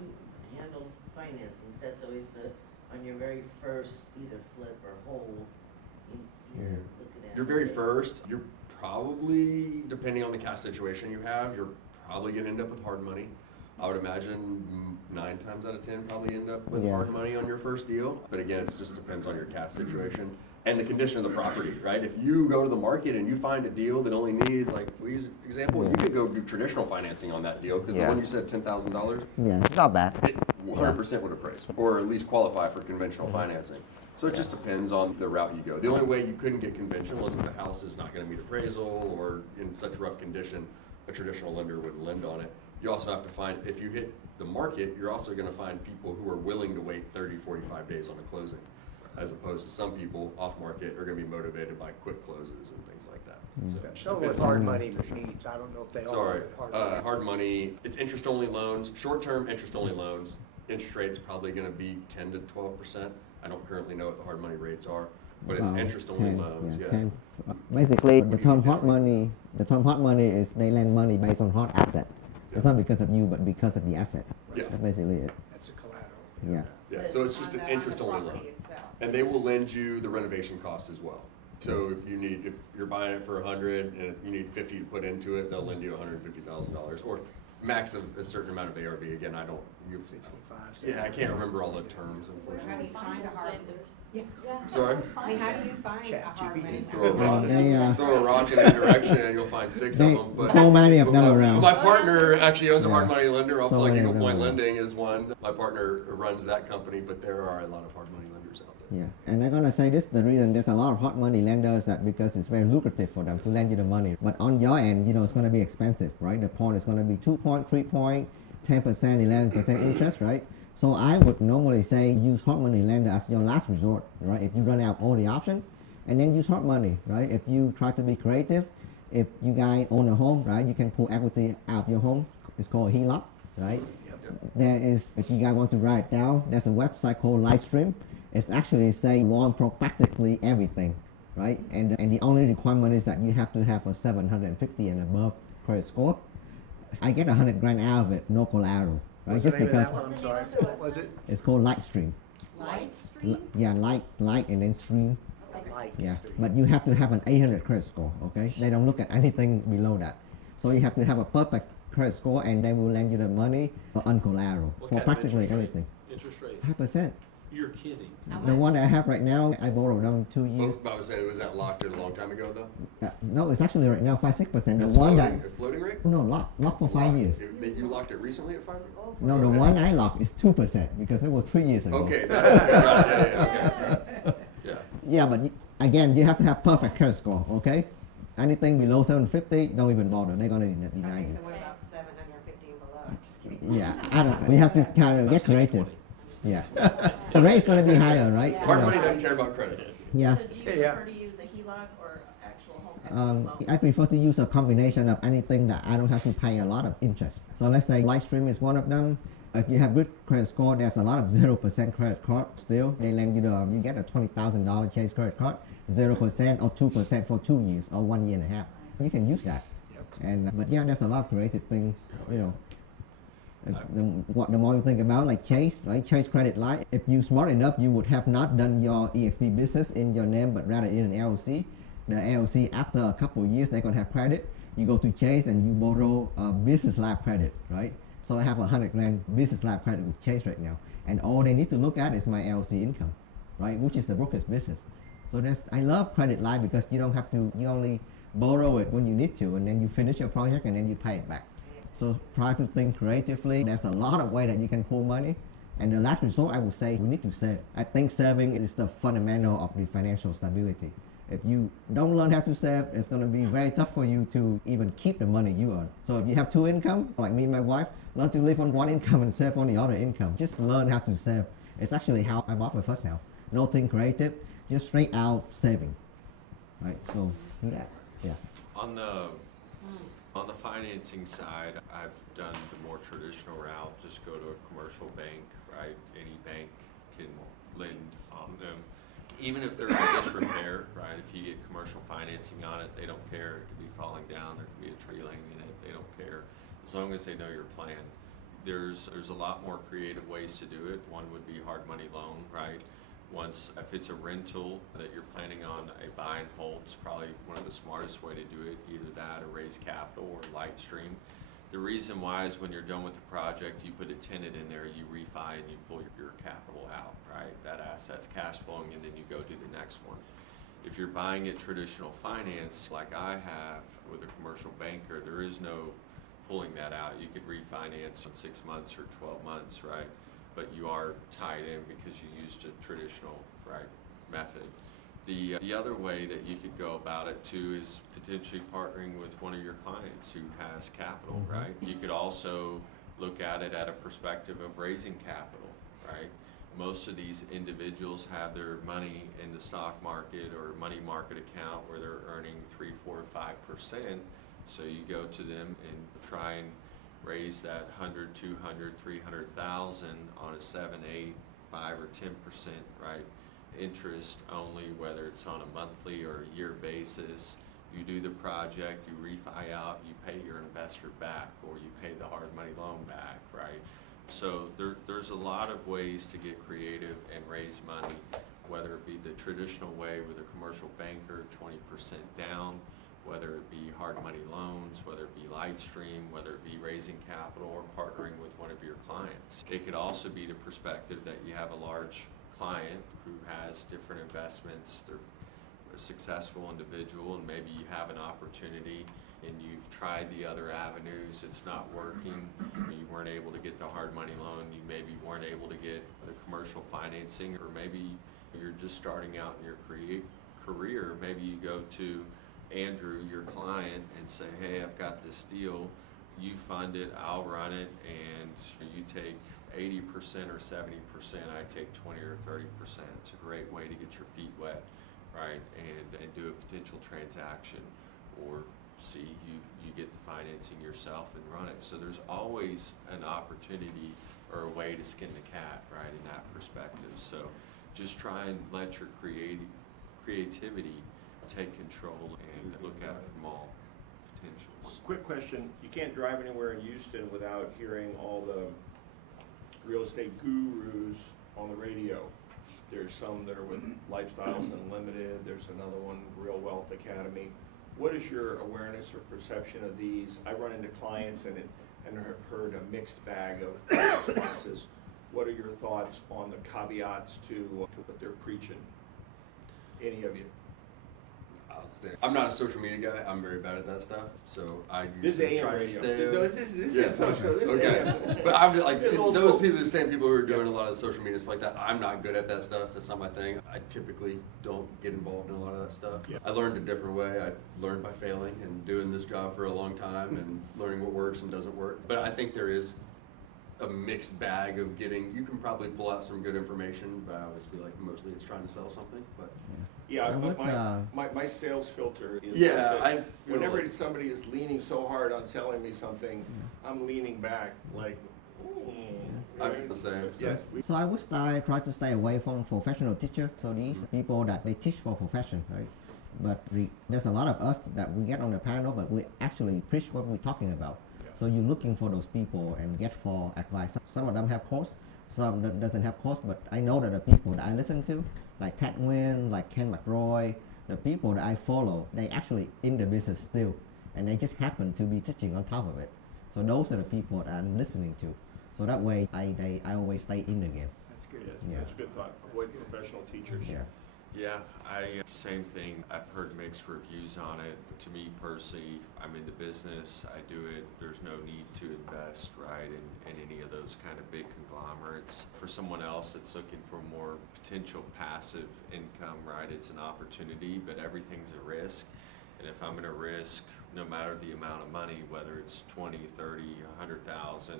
handle financing? That's always on your very first either flip or hold, you're looking at. Your very first, you're probably, depending on the cash situation you have, you're probably gonna end up with hard money. I would imagine 9 times out of 10 probably end up with hard money on your first deal. But again, it just depends on your cash situation and the condition of the property, right? If you go to the market and you find a deal that only needs, like, we use an example, you could go do traditional financing on that deal, because the one you said $10,000, yeah, it's not bad. it 100% would appraise, or at least qualify for conventional financing. So it just depends on the route you go. The only way you couldn't get conventional is if the house is not gonna meet appraisal or in such rough condition, a traditional lender would lend on it. You also have to find, if you hit the market, you're also gonna find people who are willing to wait 30, 45 days on a closing, as opposed to some people off market are gonna be motivated by quick closes and things like that. So it just So depends with on- hard money needs, I don't know if they all Sorry, have hard money. hard money, it's interest-only loans, short-term interest-only loans. Interest rate's probably gonna be 10 to 12%. I don't currently know what the hard money rates are, but it's About interest-only 10, loans, yeah. 10. Basically, What the do you term do hot money, is they lend money based on hot asset. It's not because of you, but because of the asset. Yeah. That's basically it. That's a collateral. Yeah. Yeah, so it's just an interest-only loan. And they will lend you the renovation cost as well. So if you're buying it for 100 and if you need 50 to put into it, they'll lend you $150,000 or max of a certain amount of ARV. Again, I don't, 65. yeah, I can't remember all the terms, How unfortunately. do you find a hard? Sorry? I mean, how do you find a Chat hard GPT. money? Throw a rock, They, throw a rock in any direction and you'll find 6 of They- them. But so many of them but around. my partner actually owns a hard Yeah. money lender. I'll So plug many Eagle of them Point around. Lending is one. My partner runs that company, but there are a lot of hard money lenders out there. Yeah, and I'm gonna say this, the reason there's a lot of hot money lenders that because it's very lucrative for them to lend you the money. But on your end, it's gonna be expensive, right? The point is gonna be 2 point, 3 point, 10%, 11% interest, right? So I would normally say use hot money lender as your last resort, right? If you run out of all the options, and then use hot money, right? If you try to be creative, if you guys own a home, right, you can pull equity out of your home. It's called HELOC, right? There is, if you guys want to write it down, there's a website called Livestream. It's actually saying loan for practically everything, right? And the only requirement is that you have to have a 750 and above credit score. I get 100 grand out of it, no collateral, right? What's the name of that one? I'm sorry. What was it? It's called Livestream. Light stream? Yeah, light and then stream. Okay. Like Yeah, history. but you have to have an 800 credit score, okay? They don't look at anything below that. So you have to have a perfect credit score and they will lend you the money for uncollateral What for kind of practically interest rate? everything. Interest rate? 5%. You're kidding. How The much? one that I have right now, I borrowed them 2 years. But I was saying, was that locked in a long time ago though? No, it's actually right now 5-6%. The It's one floating, that a floating rate? no locked for 5 Locked. years. You locked it recently at 5? No, the one I locked is 2% because it was 3 years ago. Okay, that's okay, right, yeah, okay. Yeah. Yeah, but again, you have to have perfect credit score, okay? Anything below 750, don't even bother. They're gonna deny Okay, you. so what about 750 and below? I'm just kidding. Yeah, I don't. We have to kind of get creative. 620. Yeah, the rate's gonna be higher, right? Smart You know. money doesn't care about credit. Yeah. So do you Yeah. prefer to use a HELOC or actual home equity loan? I prefer to use a combination of anything that I don't have to pay a lot of interest. So let's say Lightstream is one of them. If you have good credit score, there's a lot of 0% credit card still. They lend you you get a $20,000 Chase credit card, 0% or 2% for 2 years or 1 year and a half. You can use that. Yep. And but yeah, there's a lot of creative things, you know. The more you think about like Chase, right? Chase Credit Line. If you smart enough, you would have not done your EXP business in your name, but rather in an LLC. The LLC, after a couple of years, they're gonna have credit. You go to Chase and you borrow a business lab credit, right? So I have $100,000 business lab credit with Chase right now, and all they need to look at is my LLC income, right? Which is the brokerage business. So I love credit line because you don't have to. You only borrow it when you need to, and then you finish your project and then you pay it back. So try to think creatively. There's a lot of ways that you can pull money. And the last resort, I would say, we need to save. I think saving is the fundamental of the financial stability. If you don't learn how to save, it's going to be very tough for you to even keep the money you earn. So if you have 2 income, like me and my wife, learn to live on 1 income and save on the other income. Just learn how to save. It's actually how I bought my first house. Nothing creative, just straight out saving. Right, so do that, yeah. On the financing side, I've done the more traditional route, just go to a commercial bank, right? Any bank can lend on them. Even if they're in disrepair, right? If you get commercial financing on it, they don't care. It could be falling down, there could be a tree laying in it, they don't care. As long as they know your plan. There's a lot more creative ways to do it. One would be hard money loan, right? Once, if it's a rental that you're planning on a buy and hold, it's probably one of the smartest way to do it, either that or raise capital or Lightstream. The reason why is when you're done with the project, you put a tenant in there, you refi and you pull your capital out, right? That asset's cash flowing and then you go do the next one. If you're buying it traditional finance, like I have with a commercial banker, there is no pulling that out. You could refinance in 6 months or 12 months, right? But you are tied in because you used a traditional, right, method. The other way that you could go about it too is potentially partnering with one of your clients who has capital, right? You could also look at it at a perspective of raising capital, right? Most of these individuals have their money in the stock market or money market account where they're earning 3, 4, 5%. So you go to them and try and raise that 100, 200, 300,000 on a 7, 8, 5 or 10%, right? Interest only, whether it's on a monthly or a year basis. You do the project, you refi out, you pay your investor back, or you pay the hard money loan back, right? So there's a lot of ways to get creative and raise money, whether it be the traditional way with a commercial banker, 20% down, whether it be hard money loans, whether it be Lightstream, whether it be raising capital or partnering with one of your clients. It could also be the perspective that you have a large client who has different investments, they're a successful individual, and maybe you have an opportunity and you've tried the other avenues, it's not working, you weren't able to get the hard money loan, you maybe weren't able to get the commercial financing, or maybe you're just starting out in your career, maybe you go to Andrew, your client, and say, hey, I've got this deal, you fund it, I'll run it, and you take 80% or 70%, I take 20 or 30%. It's a great way to get your feet wet, right, and do a potential transaction, or see you get the financing yourself and run it. So there's always an opportunity or a way to skin the cat, right, in that perspective. So just try and let your creativity take control and look at it from all potentials. Quick question, you can't drive anywhere in Houston without hearing all the real estate gurus on the radio. There's some that are with Lifestyles Unlimited, there's another one, Real Wealth Academy. What is your awareness or perception of these? I run into clients and have heard a mixed bag of responses. What are your thoughts on the caveats to what they're preaching? Any of you? I'm not a social media guy. I'm very bad at that stuff. So I This is usually AM try to radio. stay. No, this is Yeah, social. This is okay. AM. But I'm like This is old those school. people, the same people who are doing a lot of the social media stuff like that. I'm not good at that stuff. That's not my thing. I typically don't get involved in a lot of that stuff. Yeah. I learned a different way. I learned by failing and doing this job for a long time and learning what works and doesn't work. But I think there is a mixed bag of getting. You can probably pull out some good information, but I always feel like mostly it's trying to sell something. But Yeah, I it's would, my sales filter is Yeah, such that I feel whenever like- somebody is leaning so hard on selling me something, I'm leaning back like, I'm the same. So. Yes, So I would try to stay away from professional teacher. So these people that they teach for profession, right? But there's a lot of us that we get on the panel, but we actually preach what we're talking about. So you're looking for those people and get for advice. Some of them have course, some that doesn't have course, but I know that the people that I listen to, like Ted Nguyen, like Ken McRoy, the people that I follow, they actually in the business still, and they just happen to be teaching on top of it. So those are the people that I'm listening to. So that way, I always stay in the game. That's good. Yeah. that's a good thought. Avoid professional teachers. Yeah. Yeah, same thing. I've heard mixed reviews on it. To me personally, I'm in the business, I do it, there's no need to invest, right, in any of those kind of big conglomerates. For someone else that's looking for more potential passive income, right, it's an opportunity, but everything's a risk. And if I'm gonna risk, no matter the amount of money, whether it's 20, 30, 100,000,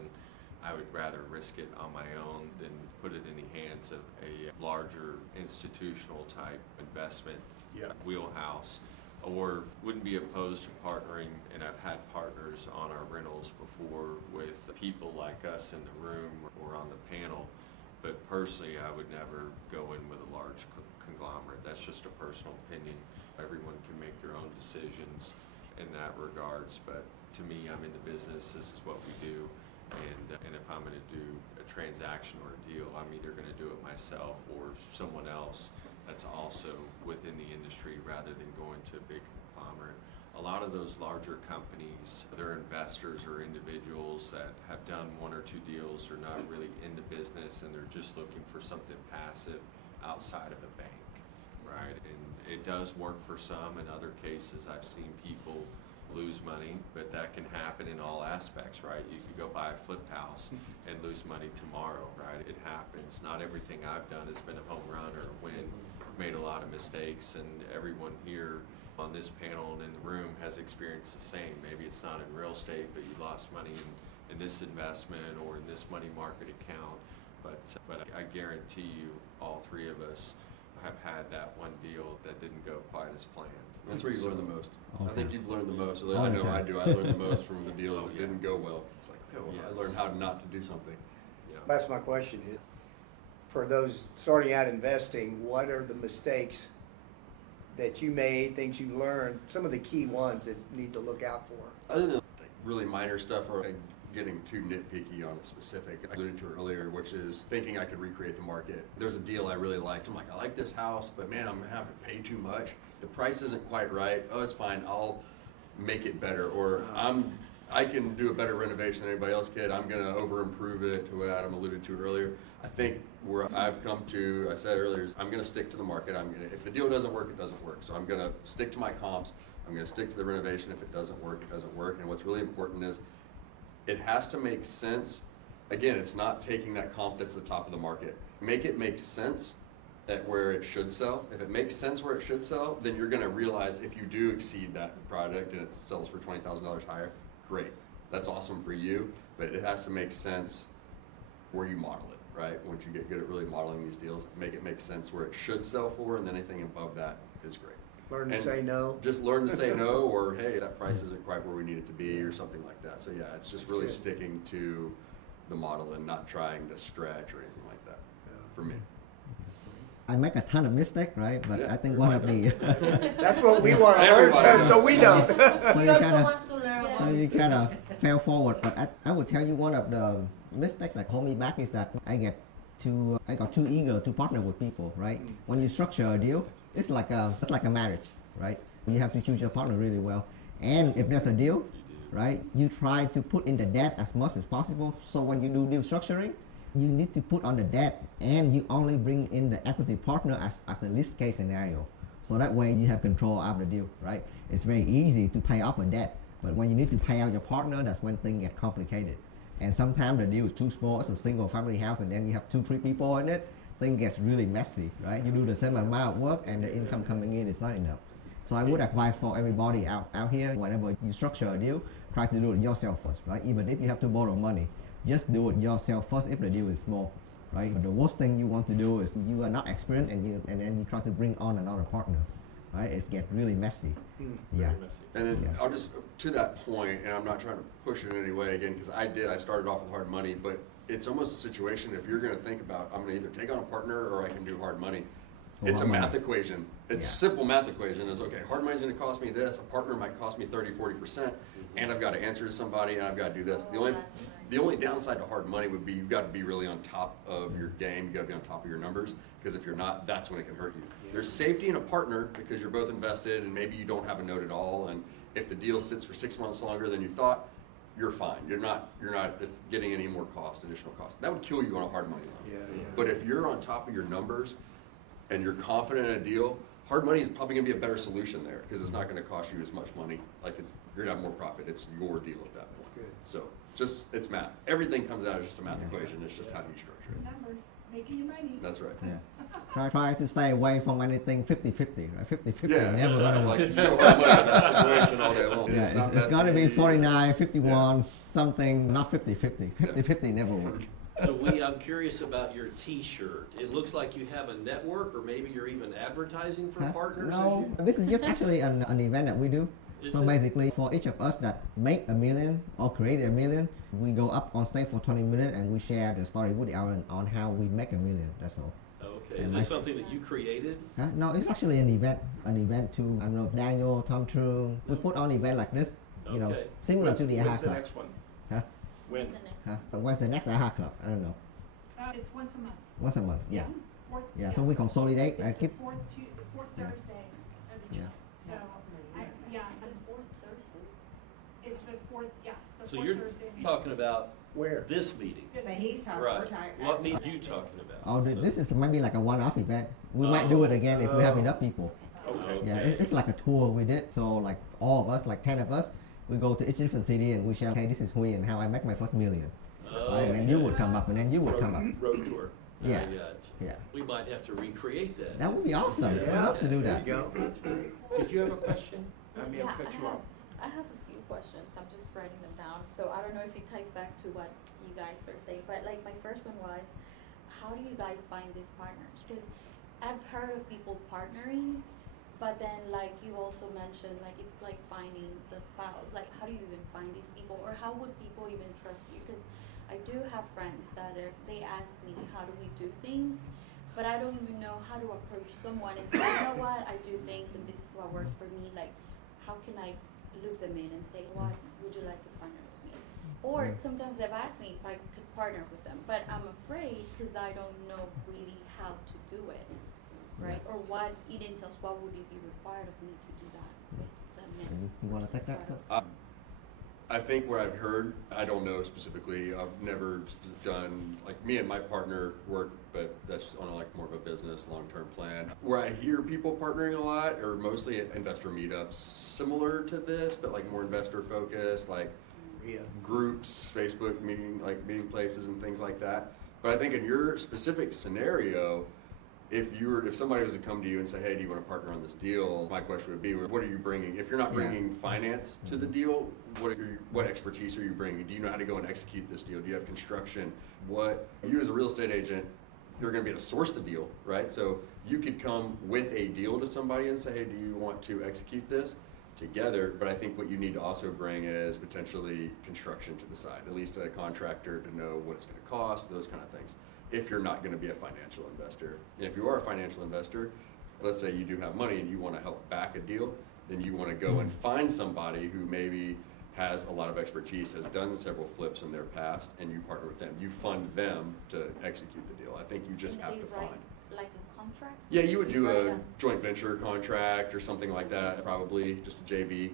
I would rather risk it on my own than put it in the hands of a larger institutional type investment Yeah. wheelhouse, or wouldn't be opposed to partnering, and I've had partners on our rentals before with people like us in the room or on the panel, but personally I would never go in with a large conglomerate. That's just a personal opinion. Everyone can make their own decisions in that regards, but to me, I'm in the business, this is what we do. And if I'm gonna do a transaction or a deal, I'm either gonna do it myself or someone else that's also within the industry rather than going to a big conglomerate. A lot of those larger companies, they're investors or individuals that have done one or two deals, are not really in the business, and they're just looking for something passive outside of a bank, right? And it does work for some. In other cases, I've seen people lose money, but that can happen in all aspects, right? You could go buy a flipped house and lose money tomorrow, right? It happens. Not everything I've done has been a home run or a win. Made a lot of mistakes, and everyone here on this panel and in the room has experienced the same. Maybe it's not in real estate, but you lost money in this investment or in this money market account. But I guarantee you, all three of us have had that one deal that didn't go quite as planned. That's where you learn the most. I Okay. think you've learned the most. I know I do. I learned the most from the deals that yeah. didn't go well. It's like, oh, I Yes. learned how not to do something. Yeah. That's my question. For those starting out investing, what are the mistakes that you made, things you learned, some of the key ones that you need to look out for? Other than like really minor stuff or like getting too nitpicky on specific, I alluded to earlier, which is thinking I could recreate the market. There's a deal I really liked. I'm like, I like this house, but man, I'm gonna have to pay too much. The price isn't quite right. Oh, it's fine. I'll make it better. Or I can do a better renovation than anybody else can. I'm gonna over improve it, to what Adam alluded to earlier. I think where I've come to, I said earlier, is I'm gonna stick to the market. If the deal doesn't work, it doesn't work. So I'm gonna stick to my comps. I'm gonna stick to the renovation. If it doesn't work, it doesn't work. And what's really important is it has to make sense. Again, it's not taking that comp that's the top of the market. Make it make sense at where it should sell. If it makes sense where it should sell, then you're gonna realize if you do exceed that product and it sells for $20,000 higher, great. That's awesome for you, but it has to make sense where you model it, right? Once you get good at really modeling these deals, make it make sense where it should sell for, and then anything above that is great. Learn to And say no. Just learn to say no, or hey, that price isn't quite where we need it to be, or something like that. So yeah, it's just That's really good. sticking to the model and not trying to stretch or anything like that, for me. I make a ton of mistakes, right? But Yeah, I think one of the That's what we want to Everybody learn, does. so we don't. so He you also kind of wants to learn. so you kind of fail forward. But I would tell you one of the mistakes that hold me back is that I get I got too eager to partner with people, right? When you structure a deal, it's like a marriage, right? You have to choose your partner really well. And if there's a deal, right, you try to put in the debt as much as possible. So when you do deal structuring, you need to put on the debt, and you only bring in the equity partner as a least case scenario. So that way you have control of the deal, right? It's very easy to pay off a debt, but when you need to pay out your partner, that's when things get complicated. And sometimes the deal is too small. It's a single family house, and then you have 2-3 people in it. Things gets really messy, right? You do the same amount of work, and the income coming in is not enough. So I would advise for everybody out here, whenever you structure a deal, try to do it yourself first, right? Even if you have to borrow money, just do it yourself first if the deal is small, right? But the worst thing you want to do is you are not experienced, and then you try to bring on another partner, right? It gets really messy. Yeah. And then Yeah. I'll just, to that point, and I'm not trying to push it in any way again, because I started off with hard money, but it's almost a situation if you're gonna think about, I'm gonna either take on a partner or I can do hard money. It's a Hard money. math equation. It's a Yeah. simple math equation. It's okay, hard money's gonna cost me this, a partner might cost me 30-40%, and I've gotta answer to somebody, and I've gotta do this. The only downside to hard money would be you've gotta be really on top of your game, you gotta be on top of your numbers, because if you're not, that's when it can hurt you. There's safety in a partner because you're both invested, and maybe you don't have a note at all, and if the deal sits for 6 months longer than you thought, you're fine. You're not it's getting any more additional cost. That would kill you on a hard money loan. Yeah. But if you're on top of your numbers and you're confident in a deal, hard money is probably gonna be a better solution there, because it's not gonna cost you as much money. You're gonna have more profit. It's your deal at that point. Good. So it's math. Everything comes out as just a math equation. It's just how do you structure it. Numbers, making you money. That's right. Yeah. Try to stay away from anything 50-50, right? 50-50 Yeah, never gonna work. like you don't have money in that situation all day long. Yeah, It's not it's got to be messy. 49-51, something, not 50-50. 50-50 never works. So I'm curious about your T-shirt. It looks like you have a network, or maybe you're even advertising for Huh? partners. as No, you- this is just actually an event that we do. Is So it? basically, for each of us that make $1 million or create $1 million, we go up on stage for 20 minutes and we share the story with the audience on how we make $1 million. That's all. Okay, is this something that you created? Huh? No, it's actually an event to, I don't know, Daniel, Tom Trung. We put on an event like this, you know, Okay. similar to the AHA When's the Club. next one? Huh? When? Huh? But when's the next AHA Club? I don't know. It's once a month. Once a month, yeah. Fourth- Yeah, so we consolidate It's and the keep, fourth Yeah. Thursday of each Yeah. month. So, it's the fourth, the So fourth you're Thursday. of each talking about Where? this meeting? This But month. he's talking, we're Right. talking. What meeting are you talking about? oh, So- this is maybe like a one-off event. We might do it again if we have Oh. enough people. Okay. Yeah, it's like a tour we did. So like all of us, like 10 of us, we go to each different city and we share, hey, this is Hui and how I make my first $1 million. Right? And then you would come up, and then you would come up. Road tour. Yeah, I got you. yeah. We might have to recreate that. That would be awesome. I'd love to do There that. you go. Did you have a question? I may have cut you off. I have a few questions. I'm just writing them down. So I don't know if it ties back to what you guys are saying, but like my first one was, how do you guys find these partners? Because I've heard of people partnering, but then like you also mentioned, like it's like finding the spouse. Like how do you even find these people, or how would people even trust you? Because I do have friends that they ask me, how do we do things? But I don't even know how to approach someone and say, you know what, I do things and this is what works for me. Like, how can I loop them in and say, what would you like to partner with me? Or sometimes they've asked me if I could partner with them, but I'm afraid because I don't know really how to do it, right? Or what it entails, what would it be required of me to do that with the next You want to take that? person? Chris? I think what I've heard, I don't know specifically, I've never done, like me and my partner work, but that's on like more of a business, long-term plan. Where I hear people partnering a lot are mostly at investor meetups, similar to this, but like more investor focused, like Yeah. groups, Facebook meeting places and things like that. But I think in your specific scenario, if somebody was to come to you and say, hey, do you want to partner on this deal? My question would be, what are you bringing? If you're not bringing finance to the deal, what expertise are you bringing? Do you know how to go and execute this deal? Do you have construction? You as a real estate agent, you're going to be able to source the deal, right? So you could come with a deal to somebody and say, hey, do you want to execute this together? But I think what you need to also bring is potentially construction to the side, at least a contractor to know what it's going to cost, those kind of things. If you're not going to be a financial investor. And if you are a financial investor, let's say you do have money and you want to help back a deal, then you want to go and find somebody who maybe has a lot of expertise, has done several flips in their past, and you partner with them. You fund them to execute the deal. I think you just And have they to write find. like a contract? Yeah, you would do write a joint venture contract or something like that, probably, just a JV.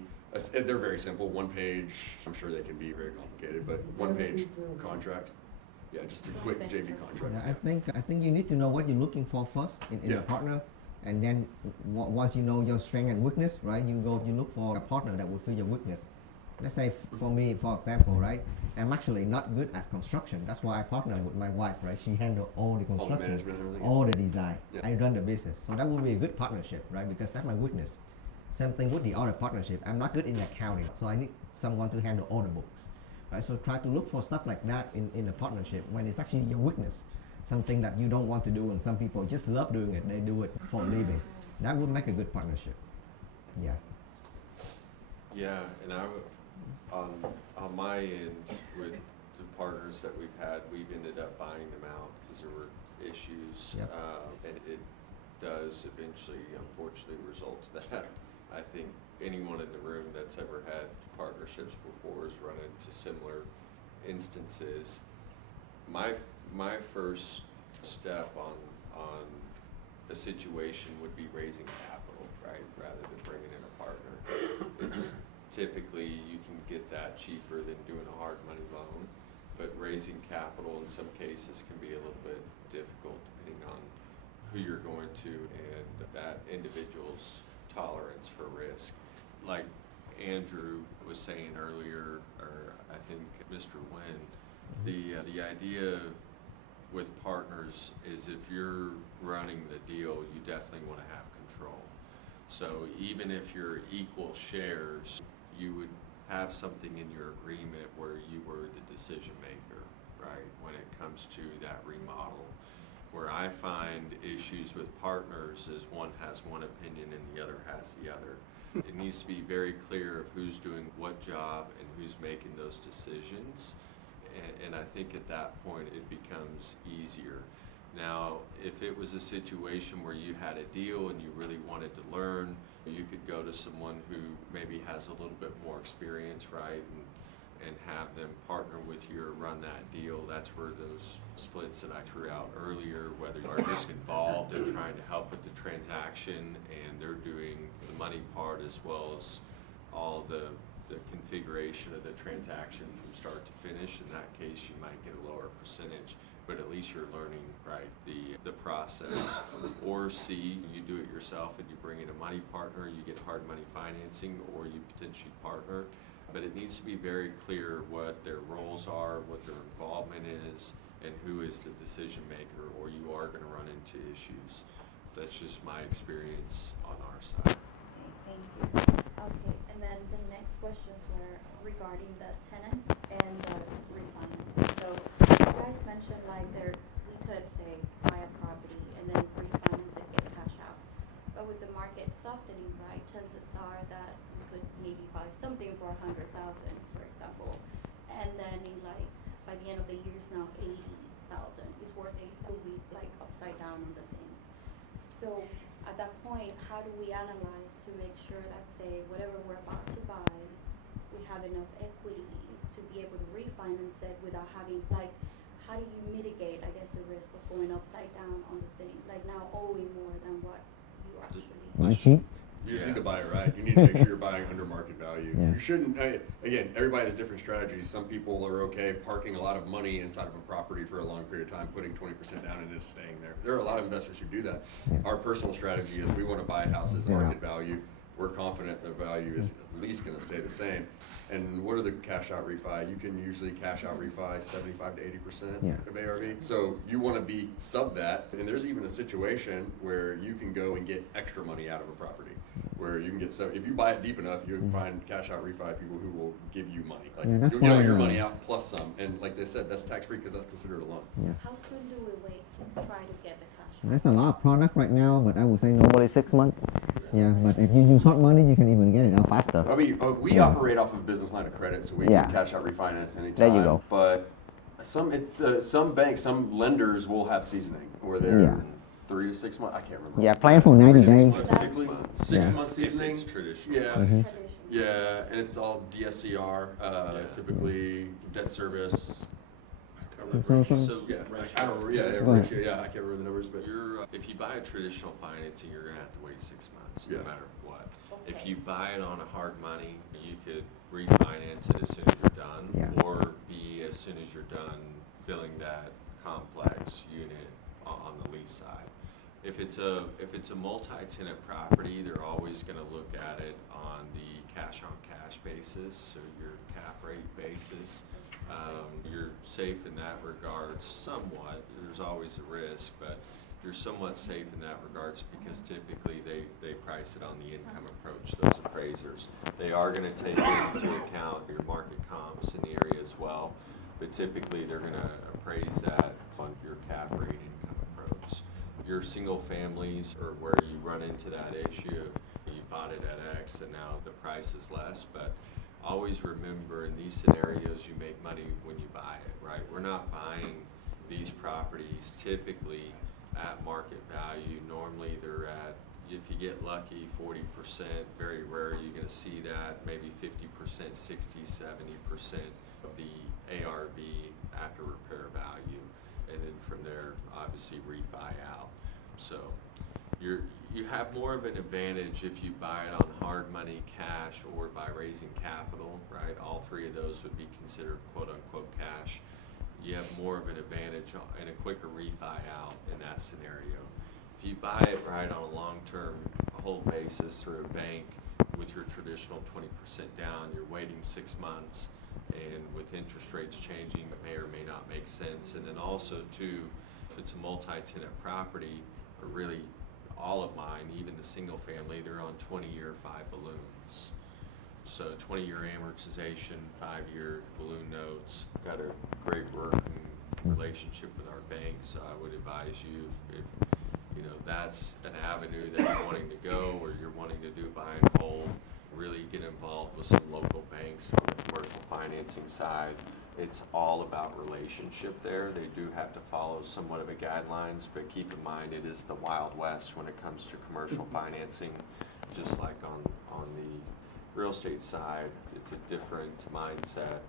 They're very simple, one page. I'm sure they can be very complicated, but one page contracts. Yeah, just a quick JV contract. Yeah, I think you need to know what you're looking for first in a partner, and then once you know your strength and weakness, right? You look for a partner that will fill your weakness. Let's say for me, for example, right? I'm actually not good at construction. That's why I partner with my wife, right? She handles all the construction, management and everything. all the design. Yeah. I run the business, so that would be a good partnership, right? Because that's my weakness. Same thing with the other partnership. I'm not good in accounting, so I need someone to handle all the books, right? So try to look for stuff like that in a partnership when it's actually your weakness, something that you don't want to do, and some people just love doing it. They do it for a living. That would make a good partnership. Yeah. Yeah, and on my end, with the partners that we've had, we've ended up buying them out because there were issues. Yep. And it does eventually, unfortunately, result to that. I think anyone in the room that's ever had partnerships before has run into similar instances. My first step on a situation would be raising capital, right, rather than bringing in a partner. It's typically you can get that cheaper than doing a hard money loan, but raising capital in some cases can be a little bit difficult depending on who you're going to and that individual's tolerance for risk. Like Andrew was saying earlier, or I think Mr. Wynn, the idea with partners is if you're running the deal, you definitely want to have control. So even if you're equal shares, you would have something in your agreement where you were the decision maker, right, when it comes to that remodel. Where I find issues with partners is one has one opinion and the other has the other. It needs to be very clear of who's doing what job and who's making those decisions. And I think at that point it becomes easier. Now, if it was a situation where you had a deal and you really wanted to learn, you could go to someone who maybe has a little bit more experience, right, and have them partner with you or run that deal. That's where those splits that I threw out earlier, whether you are just involved in trying to help with the transaction and they're doing the money part as well as all the configuration of the transaction from start to finish. In that case, you might get a lower percentage, but at least you're learning, right, the process. Or C, you do it yourself and you bring in a money partner, you get hard money financing, or you potentially partner. But it needs to be very clear what their roles are, what their involvement is, and who is the decision maker, or you are going to run into issues. That's just my experience on our side. Thank you. Okay, and then the next questions were regarding the tenants and the refinancing. So you guys mentioned like we could say buy a property and then refinance it, get cash out. But with the market softening, right, chances are that you could maybe buy something for $100,000, for example, and then in like by the end of the year it's now $80,000. It's worth it to be like upside down on the thing. So at that point, how do we analyze to make sure that, say, whatever we're about to buy, we have enough equity to be able to refinance it without having, like, how do you mitigate, I guess, the risk of going upside down on the thing, like now owing more than what you actually. You just need to buy it right. You need to make sure you're buying under market value. Yeah. You shouldn't, again, everybody has different strategies. Some people are okay parking a lot of money inside of a property for a long period of time, putting 20% down and just staying there. There are a lot of investors who do that. Yeah. Our personal strategy is we want to buy houses at market value. We're confident the value is at least going to stay the same. And what are the cash out refi? You can usually cash out refi 75 to 80% of ARV. So you want to be sub that. And there's even a situation where you can go and get extra money out of a property. Where you can get if you buy it deep enough, you can find cash out refi people who will give you money. Like that's you'll get all why, your money out plus some. And like they said, that's tax free because that's considered a loan. How soon do we wait to try to get the cash out? There's a lot of product right now, but I would say normally 6 months. Yeah, but if you use hot money, you can even get it out faster. I mean, we operate off of business line of credit, so we can cash out refinance anytime. There you go. But some banks, some lenders will have seasoning where they're 3 to 6 months. I can't remember. Yeah, plan for 90 days. 6 months. 6 Yeah. months If seasoning. it's traditional. Yeah. Traditional. Yeah, and it's all DSCR, typically debt service. So, Yeah, ratio. I don't remember, yeah, Go ahead. ratio, yeah, I can't remember the numbers, but If you buy a traditional financing, you're gonna have to wait 6 months, no Yeah. matter what. If Okay. you buy it on a hard money, you could refinance it as soon as you're done, Yeah. or be as soon as you're done filling that complex unit on the lease side. If it's a multi-tenant property, they're always gonna look at it on the cash-on-cash basis, so your cap rate basis. You're safe in that regard somewhat. There's always a risk, but you're somewhat safe in that regards because typically they price it on the income approach, those appraisers. They are gonna take into account your market comps in the area as well, but typically they're gonna appraise that on your cap rate income approach. Your single families are where you run into that issue of you bought it at X and now the price is less, but always remember in these scenarios you make money when you buy it, right? We're not buying these properties typically at market value. Normally they're at, if you get lucky, 40%, very rare you're gonna see that, maybe 50%, 60, 70% of the ARV after repair value. And then from there, obviously refi out. So you have more of an advantage if you buy it on hard money, cash, or by raising capital, right? All three of those would be considered quote unquote cash. You have more of an advantage and a quicker refi out in that scenario. If you buy it right on a long-term hold basis through a bank with your traditional 20% down, you're waiting 6 months, and with interest rates changing, it may or may not make sense. And then also too, if it's a multi-tenant property, or really all of mine, even the single family, they're on 20-year 5 balloons. So 20-year amortization, 5-year balloon notes. Got a great working relationship with our bank, so I would advise you if you know that's an avenue that you're wanting to go, or you're wanting to do buy and hold, really get involved with some local banks on the commercial financing side. It's all about relationship there. They do have to follow somewhat of a guidelines, but keep in mind it is the Wild West when it comes to commercial financing. Just like on the real estate side, it's a different mindset.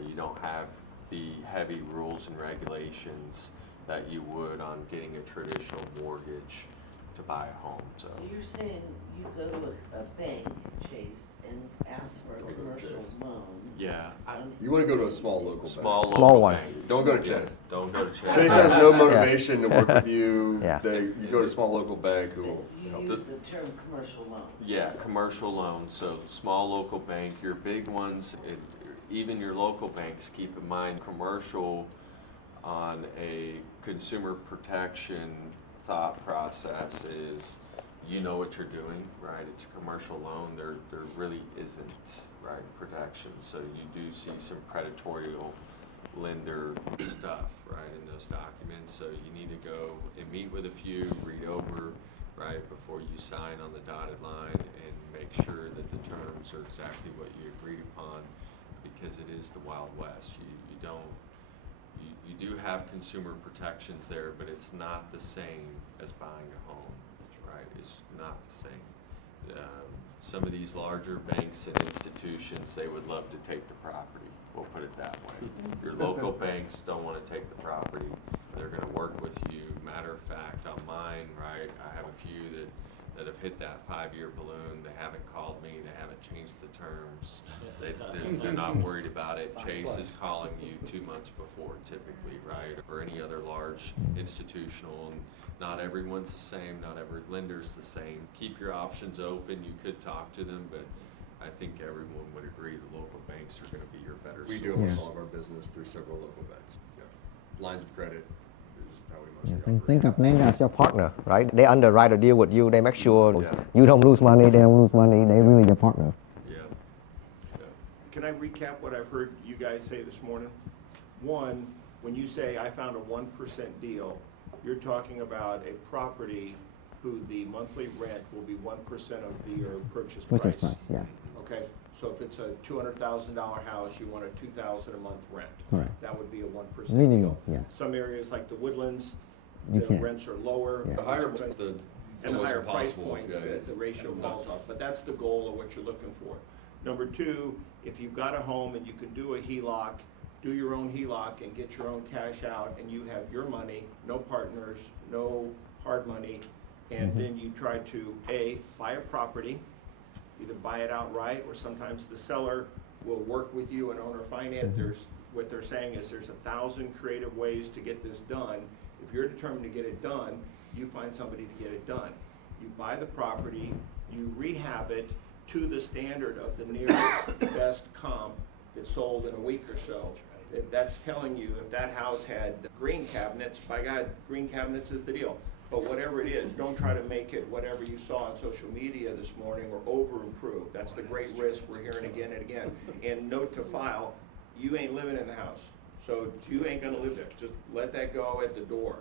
You don't have the heavy rules and regulations that you would on getting a traditional mortgage to buy a home. So So you're saying you go to a bank, Chase, and ask for a Don't go to commercial Chase. loan? yeah, You want to go to a small local bank. small Small local one. banks. Don't go to Yeah, Chase. Don't go to Chase. Chase has no motivation to work with you. Yeah. You go to a small local bank who will You help. use the term commercial loan. Yeah, commercial loans, so small local bank, your big ones, even your local banks, keep in mind, commercial on a consumer protection thought process is, you know what you're doing, right? It's a commercial loan, there really isn't, right, protection. So you do see some predatory lender stuff, right, in those documents. So you need to go and meet with a few, read over, right, before you sign on the dotted line, and make sure that the terms are exactly what you agreed upon, because it is the Wild West. You do have consumer protections there, but it's not the same as buying a home, right? It's not the same. Some of these larger banks and institutions, they would love to take the property. We'll put it that way. Your local banks don't want to take the property. They're going to work with you. Matter of fact, on mine, right, I have a few that have hit that 5-year balloon. They haven't called me. They haven't changed the terms. They're not worried about it. Chase is calling you 2 months before typically, right? Or any other large institutional. And not everyone's the same. Not every lender's the same. Keep your options open. You could talk to them, but I think everyone would agree the local banks are going to be your better We source. do Yeah. almost all of our business through several local banks. Yeah. Lines of credit is how we Yeah, mostly and operate. think of them as your partner, right? They underwrite a deal with you. They make sure Yeah. you don't lose money. They don't lose money. They're really your partner. Yeah. Yeah. Can I recap what I've heard you guys say this morning? One, when you say I found a 1% deal, you're talking about a property who the monthly rent will be 1% of your purchase price. Purchase price, yeah. Okay, so if it's a $200,000 house, you want a $2,000 a month rent. Correct. That would be a 1% Minimum, deal. yeah. Some areas like the Woodlands, You the can't. rents are lower. Yeah. The higher, the And the almost higher price impossible. point, Yeah, the ratio falls off, but that's the goal of what you're looking for. Number two, if you've got a home and you can do a HELOC, do your own HELOC and get your own cash out, and you have your money, no partners, no hard money, and then you try to, A, buy a property, either buy it outright, or sometimes the seller will work with you and owner finance. What they're saying is there's 1,000 creative ways to get this done. If you're determined to get it done, you find somebody to get it done. You buy the property, you rehab it to the standard of the nearest best comp that sold in a week or so. That's telling you if that house had green cabinets, by God, green cabinets is the deal. But whatever it is, don't try to make it whatever you saw on social media this morning or over-improve. That's the great risk we're hearing again and again. And note to file, you ain't living in the house, so you ain't gonna live there. Just let that go at the door.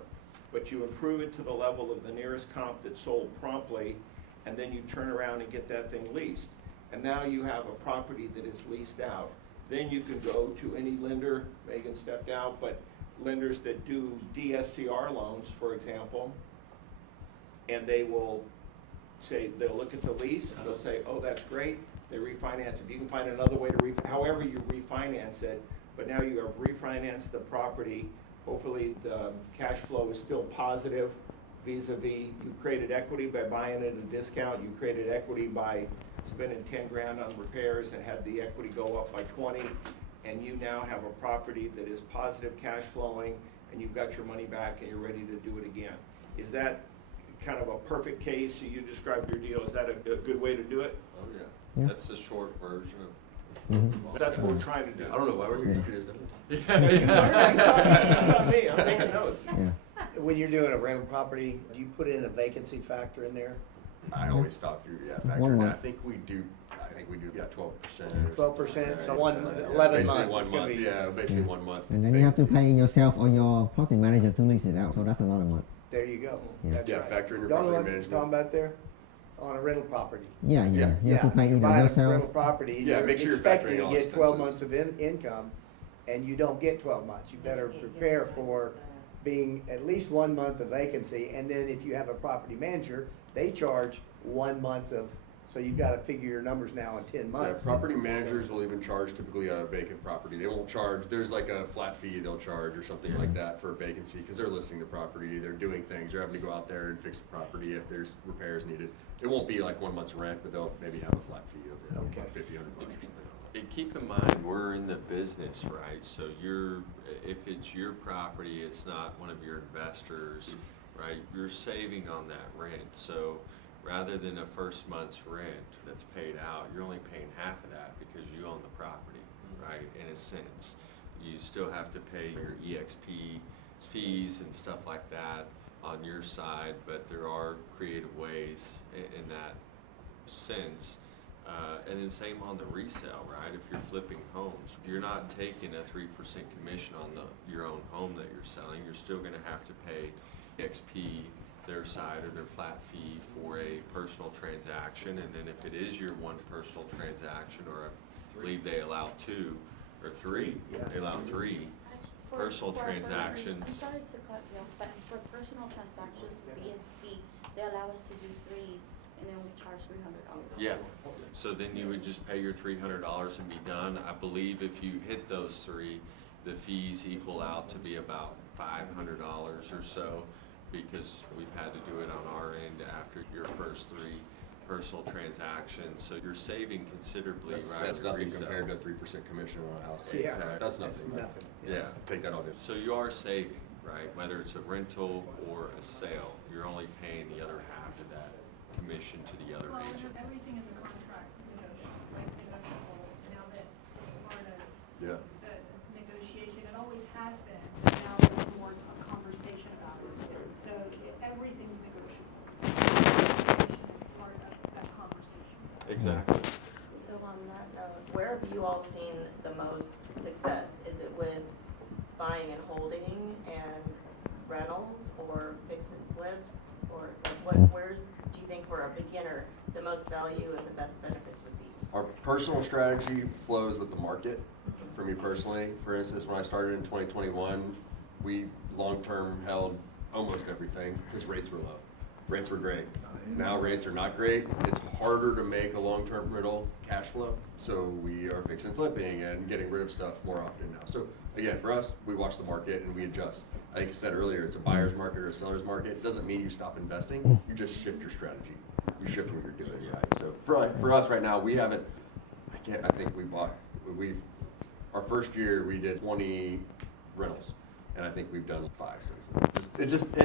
But you improve it to the level of the nearest comp that sold promptly, and then you turn around and get that thing leased. And now you have a property that is leased out. Then you can go to any lender, Megan stepped out, but lenders that do DSCR loans, for example, and they will say, they'll look at the lease, they'll say, oh, that's great, they refinance. If you can find another way to however you refinance it, but now you have refinanced the property, hopefully the cash flow is still positive vis-a-vis, you created equity by buying it at a discount, you created equity by spending 10 grand on repairs and had the equity go up by 20, and you now have a property that is positive cash flowing, and you've got your money back and you're ready to do it again. Is that kind of a perfect case? You described your deal. Is that a good way to do it? Oh, yeah. Yeah. That's the short version of. That's what we're trying to do. I don't know why we're here. You taught me, I'm taking notes. Yeah. When you're doing a rental property, do you put in a vacancy factor in there? I always factor, factor. One in. month. I think we do, 12%. 12%, so Yeah, 11 basically months, 1 it's gonna month, be- yeah, basically 1 month. And then you have to pay yourself or your property manager to lease it out, so that's another month. There you go. Yeah. That's Yeah, right. factor in your Y'all know property what I'm management. talking about there? On a rental property. Yeah. You have to pay you're either buying a yourself. rental property, Yeah, you're make sure you're expecting factoring to all get 12 expenses. months of income, and you don't get 12 months. You better prepare for being at least 1 month of vacancy, and then if you have a property manager, they charge 1 month of, so you've gotta figure your numbers now in 10 Yeah, months. property managers will even charge typically a vacant property. They won't charge, there's like a flat fee they'll charge or something like that for a vacancy, because they're listing the property, they're doing things, they're having to go out there and fix the property if there's repairs needed. It won't be like 1 month's rent, but they'll maybe have a flat fee of Okay. $50, $100 or something. And keep in mind, we're in the business, right? So if it's your property, it's not one of your investors, right? You're saving on that rent. So rather than a first month's rent that's paid out, you're only paying half of that because you own the property, right? In a sense, you still have to pay your EXP fees and stuff like that on your side, but there are creative ways in that sense. And then same on the resale, right? If you're flipping homes, you're not taking a 3% commission on your own home that you're selling. You're still gonna have to pay XP their side or their flat fee for a personal transaction. And then if it is your one personal transaction, or I believe they allow 2 or 3, they allow 3 personal transactions. I'm sorry to cut you off, but for personal transactions with BXP, they allow us to do 3 and they only charge $300. Yeah, so then you would just pay your $300 and be done. I believe if you hit those 3, the fees equal out to be about $500 or so, because we've had to do it on our end after your first 3 personal transactions. So you're saving considerably, right? That's with nothing resale. compared to a 3% commission on a house like Yeah, that. That's nothing. nothing. Yeah. Take that all in. So you are saving, right? Whether it's a rental or a sale, you're only paying the other half of that commission to the other Well, and agent. everything in the contract is negotiable, now that it's part of Yeah. the negotiation, it always has been, but now there's more a conversation about it. So everything's negotiable. Negotiation is part of that conversation. Exactly. So on that note, where have you all seen the most success? Is it with buying and holding and rentals, or fix and flips, or where do you think for a beginner, the most value and the best benefits would be? Our personal strategy flows with the market. For me personally, for instance, when I started in 2021, we long-term held almost everything because rates were low. Rates were great. Now rates are not great. It's harder to make a long-term rental cash flow. So we are fixing flipping and getting rid of stuff more often now. So again, for us, we watch the market and we adjust. I think I said earlier, it's a buyer's market or a seller's market. It doesn't mean you stop investing. You just shift your strategy. You shift what you're doing, right? So for us right now, we haven't, I think our first year we did 20 rentals. And I think we've done 5 since then.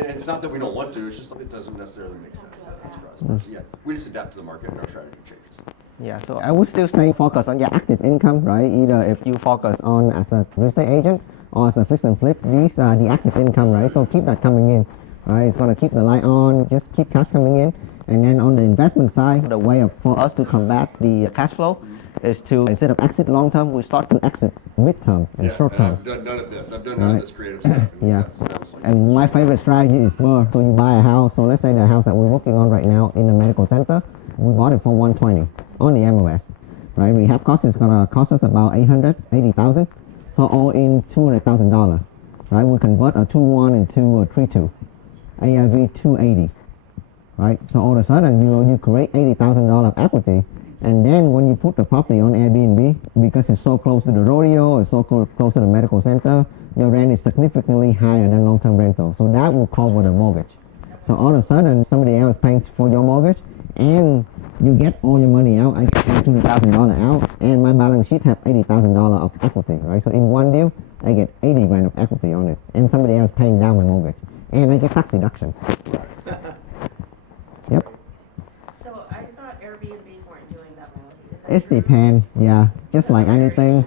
And it's not that we don't want to, it's just it doesn't necessarily make sense. So that's for us. So yeah, we just adapt to the market and our strategy changes. Yeah, so I would still stay focused on your active income, right? Either if you focus on as a real estate agent or as a fix and flip, these are the active income, right? So keep that coming in, right? It's gonna keep the light on, just keep cash coming in. And then on the investment side, the way for us to combat the cash flow is to, instead of exit long term, we start to exit midterm and short term. I've done none of this. I've done none of this creative stuff. And Yeah, that's like and my favorite strategy is more. So you buy a house. So let's say the house that we're working on right now in the medical center, we bought it for 120 on the MOS, right? Rehab cost is gonna cost us about 880,000. So all in $200,000, right? We convert a 2.1 into a 3.2, ARV 280, right? So all of a sudden you create $80,000 of equity. And then when you put the property on Airbnb, because it's so close to the rodeo, it's so close to the medical center, your rent is significantly higher than long-term rental. So that will cover the mortgage. So all of a sudden, somebody else paying for your mortgage, and you get all your money out. I get $200,000 out, and my balance sheet have $80,000 of equity, right? So in one deal, I get 80 grand of equity on it, and somebody else paying down my mortgage, and I get tax deduction. Yep. So I thought Airbnbs weren't doing that well. Is that It true? depends, yeah. Just like anything,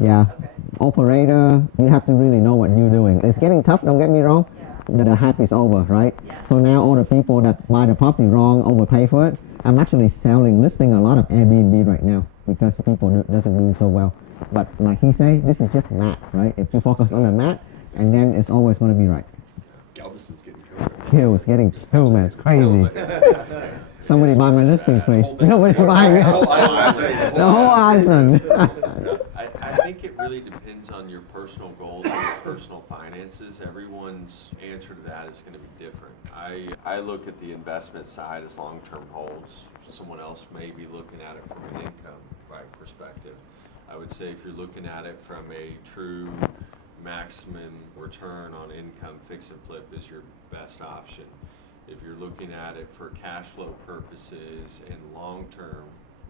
yeah. Okay. Operator, you have to really know what you're doing. It's getting tough, don't get me wrong. Yeah. The hype is over, right? Yeah. So now all the people that buy the property wrong, overpay for it, I'm actually listing a lot of Airbnb right now because people doesn't do so well. But like he say, this is just math, right? If you focus on the math, and then it's always going to be right. Galveston's getting killed. It's getting killed, man. It's crazy. Somebody buy my listings, please. Nobody's buying it. The whole island. I think it really depends on your personal goals and your personal finances. Everyone's answer to that is going to be different. I look at the investment side as long-term holds. Someone else may be looking at it from an income perspective. I would say if you're looking at it from a true maximum return on income, fix and flip is your best option. If you're looking at it for cash flow purposes and long-term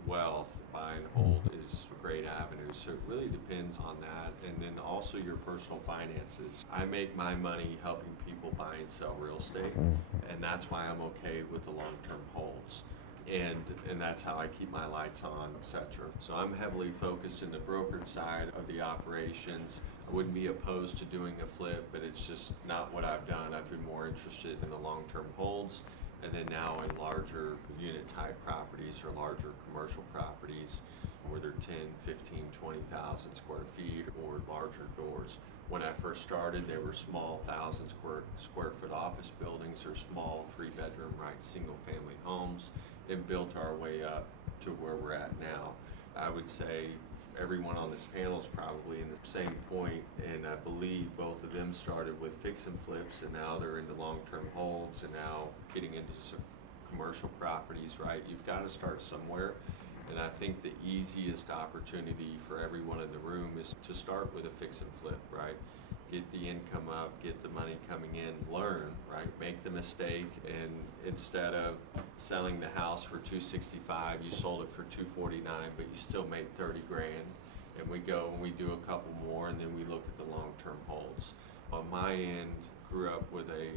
wealth, buy and hold is a great avenue. So it really depends on that. And then also your personal finances. I make my money helping people buy and sell real estate, and that's why I'm okay with the long-term holds. And that's how I keep my lights on, etc. So I'm heavily focused in the brokered side of the operations. I wouldn't be opposed to doing a flip, but it's just not what I've done. I've been more interested in the long-term holds, and then now in larger unit type properties or larger commercial properties where they're 10, 15, 20,000 square feet or larger doors. When I first started, they were small 1,000 square foot office buildings or small 3-bedroom, single family homes, and built our way up to where we're at now. I would say everyone on this panel is probably in the same point, and I believe both of them started with fix and flips, and now they're into long-term holds, and now getting into some commercial properties, right? You've got to start somewhere, and I think the easiest opportunity for everyone in the room is to start with a fix and flip, right? Get the income up, get the money coming in, learn, right? Make the mistake, and instead of selling the house for $265, you sold it for $249, but you still made 30 grand. And we go and we do a couple more, and then we look at the long-term holds. On my end, grew up with a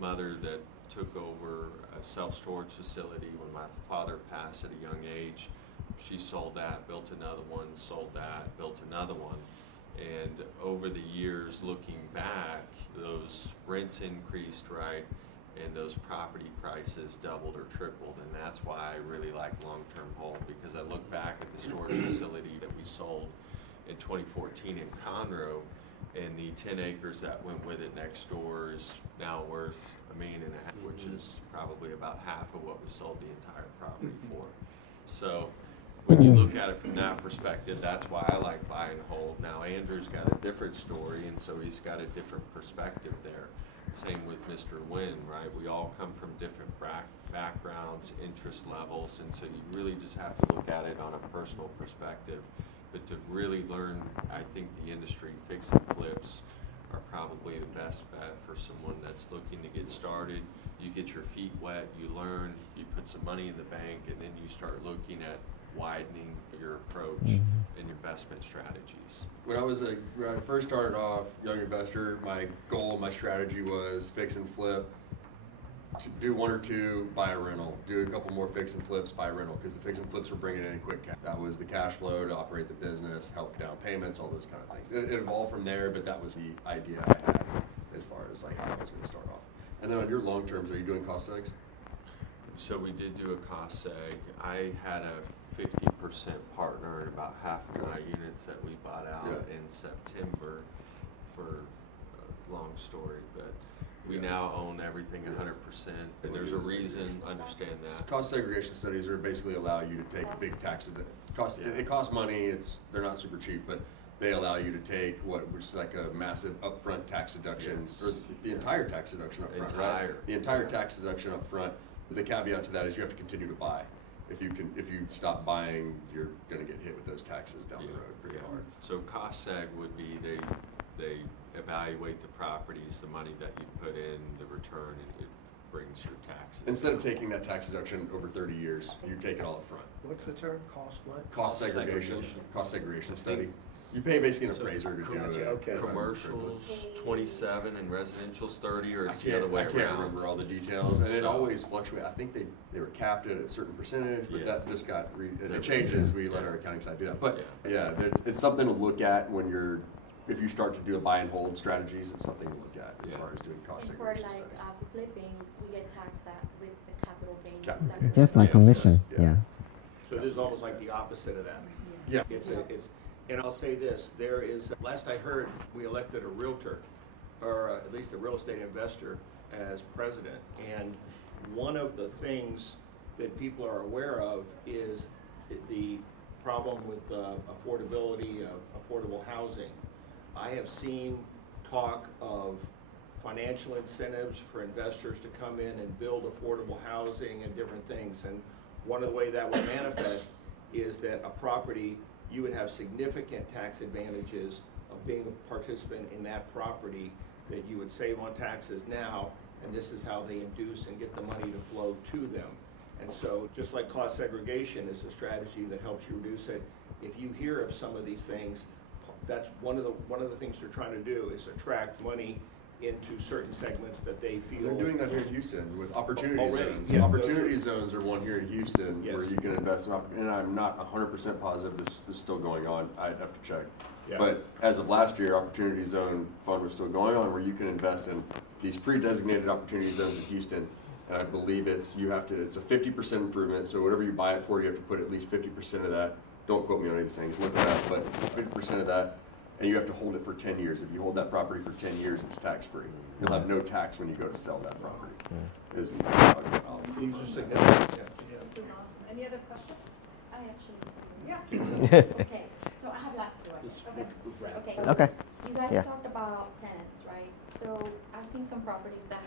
mother that took over a self-storage facility when my father passed at a young age. She sold that, built another one, sold that, built another one. And over the years, looking back, those rents increased, right? And those property prices doubled or tripled. And that's why I really like long-term hold, because I look back at the storage facility that we sold in 2014 in Conroe, and the 10 acres that went with it next door is now worth $1.5 million, which is probably about half of what we sold the entire property for. So when you look at it from that perspective, that's why I like buy and hold. Now Andrew's got a different story, and so he's got a different perspective there. same with Mr. Nguyen, right? We all come from different backgrounds, interest levels, and so you really just have to look at it on a personal perspective. But to really learn, I think the industry fix and flips are probably the best bet for someone that's looking to get started. You get your feet wet, you learn, you put some money in the bank, and then you start looking at widening your approach and investment strategies. When I first started off, young investor, my goal, my strategy was fix and flip. Do one or two, buy a rental. Do a couple more fix and flips, buy a rental, because the fix and flips were bringing in quick cash. That was the cash flow to operate the business, help down payments, all those kind of things. It evolved from there, but that was the idea I had as far as like how I was going to start off. And then on your long terms, are you doing cost segs? So we did do a cost seg. I had a 50% partner in about half of my units that we bought out in September for a long story, but we now own everything 100%, and there's a reason, understand that. Cost segregation studies are basically allow you to take a big tax, it costs money, they're not super cheap, but they allow you to take which is like a massive upfront tax deduction, or the entire tax deduction up front, right? The entire tax deduction up front. The caveat to that is you have to continue to buy. If you stop buying, you're gonna get hit with those taxes down the road pretty hard. So cost seg would be they evaluate the properties, the money that you put in, the return, and it brings your taxes. Instead of taking that tax deduction over 30 years, you take it all up front. What's the term, cost what? Cost segregation study. You pay basically an appraiser to do it. Okay. Commercials 27 and residential's 30, or it's the other way I around? can't remember all the details, and it So- always fluctuates. I think they were capped at a certain percentage, but Yeah. that just got, They it changes, we let our accounting side do that. But yeah, it's something to look at when if you start to do a buy and hold strategies, it's something to look at as far as doing cost And for segregation like studies. flipping, we get taxed at with the capital gains. Cap- Is that correct? Just like Yes. commission, Yeah. yeah. So this is almost like the opposite of that. Yeah. And I'll say this, last I heard, we elected a realtor, or at least a real estate investor as president. And one of the things that people are aware of is the problem with affordability of affordable housing. I have seen talk of financial incentives for investors to come in and build affordable housing and different things. And one of the way that would manifest is that a property, you would have significant tax advantages of being a participant in that property, that you would save on taxes now, and this is how they induce and get the money to flow to them. And so, just like cost segregation is a strategy that helps you reduce it, if you hear of some of these things, that's one of the things they're trying to do, is attract money into certain segments that they feel. They're doing that here in Houston with opportunity Already, zones. yeah. Opportunity zones are one here in Houston where Yes. you can invest in, and I'm not 100% positive this is still going on. I'd have to check. Yeah. But as of last year, Opportunity Zone Fund was still going on, where you can invest in these pre-designated opportunity zones in Houston. And I believe it's a 50% improvement. So whatever you buy it for, you have to put at least 50% of that. Don't quote me on any of these things, look it up, but 50% of that. And you have to hold it for 10 years. If you hold that property for 10 years, it's tax-free. You'll have no tax when you go to sell that property. These are significant, yeah. This is awesome. Any other questions? I actually. Yeah. Okay, so I have last two. Okay. Okay. You guys Yeah. talked about tenants, right? So I've seen some properties that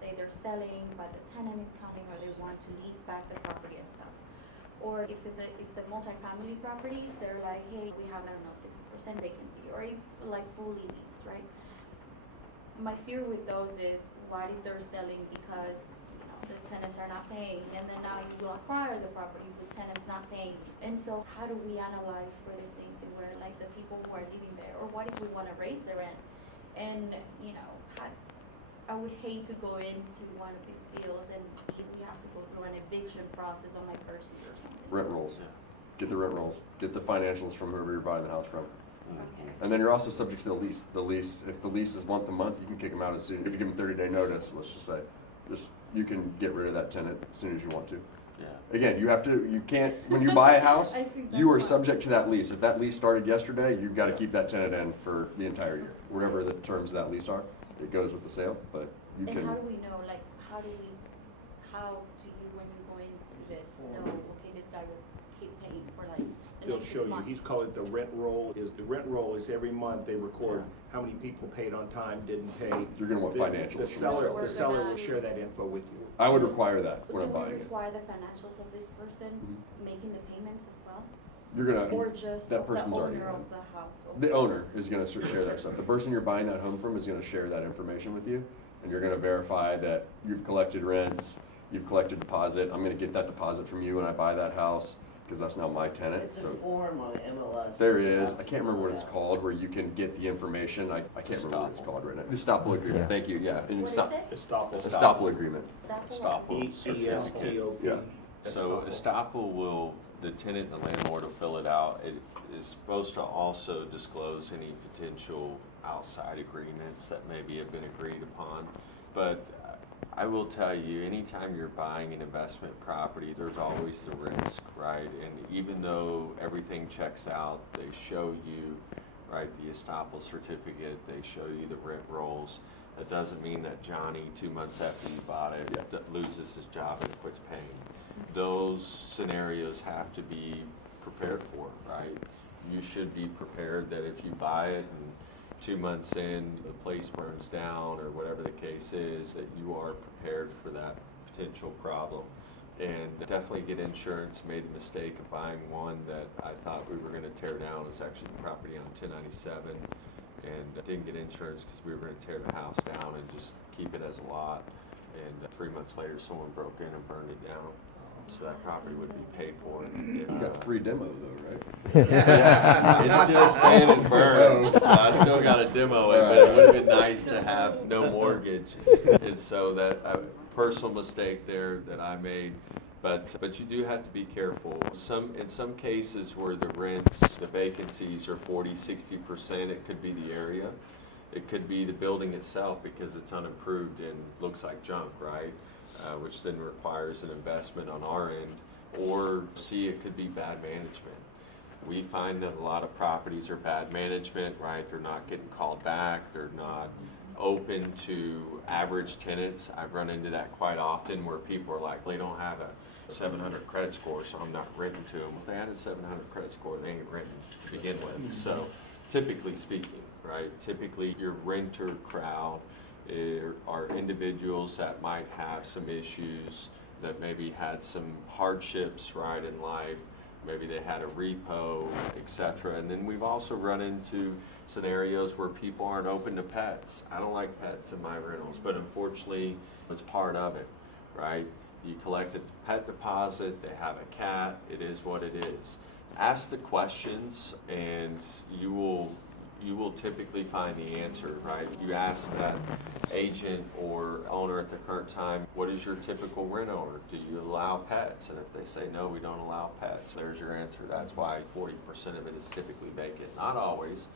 say they're selling, but the tenant is coming, or they want to lease back the property and stuff. Or if it's the multifamily properties, they're like, hey, we have, I don't know, 60% vacancy, or it's like fully leased, right? My fear with those is, what if they're selling because, the tenants are not paying, and then now you will acquire the property with tenants not paying? And so how do we analyze for these things, and where like the people who are living there, or what if we want to raise the rent? And, I would hate to go into one of these deals and we have to go through an eviction process on my first year or something. Rent rolls. Get the rent rolls. Get the financials from whoever you're buying the house from. Okay. And then you're also subject to the lease. If the lease is month to month, you can kick them out as soon. If you give them 30-day notice, let's just say, you can get rid of that tenant as soon as you want to. Yeah. Again, you can't, when you buy a house, I think you are that's fine. subject to that lease. If that lease started yesterday, you've got to keep that tenant in for the entire year. Whatever the terms of that lease are, it goes with the sale, but you And can. how do we know, how do you, when you go into this, know, okay, this guy will keep paying for like the They'll next show 6 you, months? he's called it the rent roll, is every month they record how many people paid on time, didn't pay. You're gonna want The- financials The from the seller, seller. the seller will share that info with you. I would require that But when I'm do we buying it. require the financials of this person Mhm. making the payments as well? You're gonna, Or just that of the person's already owner done. of the house? The owner is gonna share that stuff. The person you're buying that home from is gonna share that information with you, and you're gonna verify that you've collected rents, you've collected deposit. I'm gonna get that deposit from you when I buy that house, because that's now my tenant, It's a so. form on the MLS. There You is, have I to can't remember what it's fill out. called, where you can get the information. I can't remember what it's called right now. The estoppel Yeah. agreement, thank you, yeah. And What is stop, it? Estoppel. agreement. Estoppel? ESTOP. Yeah. So estoppel will, the tenant and the landlord will fill it out. It is supposed to also disclose any potential outside agreements that maybe have been agreed upon. But I will tell you, anytime you're buying an investment property, there's always the risk, right? And even though everything checks out, they show you, right, the estoppel certificate, they show you the rent rolls. That doesn't mean that Johnny, 2 months after you bought it, that loses his job and quits paying. Those scenarios have to be prepared for, right? You should be prepared that if you buy it and 2 months in, the place burns down or whatever the case is, that you are prepared for that potential problem. And definitely get insurance. Made the mistake of buying one that I thought we were gonna tear down. It's actually the property on 1097. And didn't get insurance because we were gonna tear the house down and just keep it as a lot. And 3 months later, someone broke in and burned it down. So that property would be paid for. You got a free demo though, right? Yeah, it's still standing burned, so I still got to demo it, but it would have been nice to have no mortgage. And so that, personal mistake there that I made, but you do have to be careful. In some cases where the rents, the vacancies are 40–60%, it could be the area. It could be the building itself because it's unimproved and looks like junk, right? Which then requires an investment on our end. Or C, it could be bad management. We find that a lot of properties are bad management, right? They're not getting called back, they're not open to average tenants. I've run into that quite often where people are like, they don't have a 700 credit score, so I'm not renting to them. If they had a 700 credit score, they ain't renting to begin with. So typically speaking, right? Typically your renter crowd are individuals that might have some issues, that maybe had some hardships, right, in life. Maybe they had a repo, etc. And then we've also run into scenarios where people aren't open to pets. I don't like pets in my rentals, but unfortunately, it's part of it, right? You collect a pet deposit, they have a cat, it is what it is. Ask the questions and you will typically find the answer, right? You ask that agent or owner at the current time, what is your typical rent owner? Do you allow pets? And if they say, no, we don't allow pets, there's your answer. That's why 40% of it is typically vacant. Not always,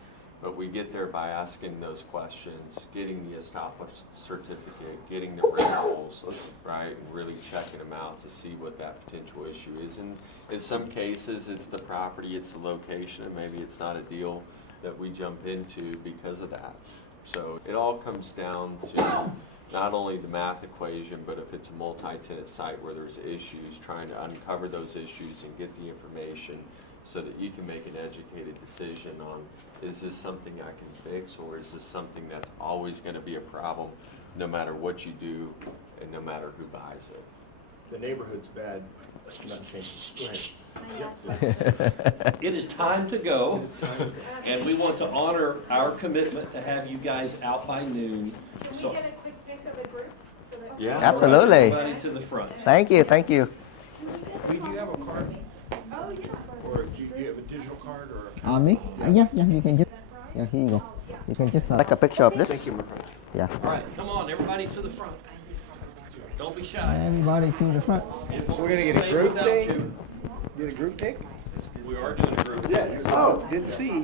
but we get there by asking those questions, getting the estoppel certificate, getting the rent rolls, right? And really checking them out to see what that potential issue is. And in some cases, it's the property, it's the location, and maybe it's not a deal that we jump into because of that. So it all comes down to not only the math equation, but if it's a multi-tenant site where there's issues, trying to uncover those issues and get the information so that you can make an educated decision on, is this something I can fix, or is this something that's always gonna be a problem no matter what you do and no matter who buys it. The neighborhood's bad, nothing changes. Go ahead. My last question. It is time to go, and we want to honor our commitment to have you guys out by noon. Can So- we get a quick pic of the group? So that- Yeah. Absolutely. Everybody to the front. Thank you, thank you. Do you have a card, Oh, yeah. or do you have a digital card, or? Me? Yeah, you can just, yeah, here you go. You can just take a picture of this. Thank you, my friend. Yeah. All right, come on, everybody to the front. Don't be shy. Everybody to the front. It won't We're gonna be get a the same group without thing? you. Get a group pic? We are doing a group. Oh, didn't see.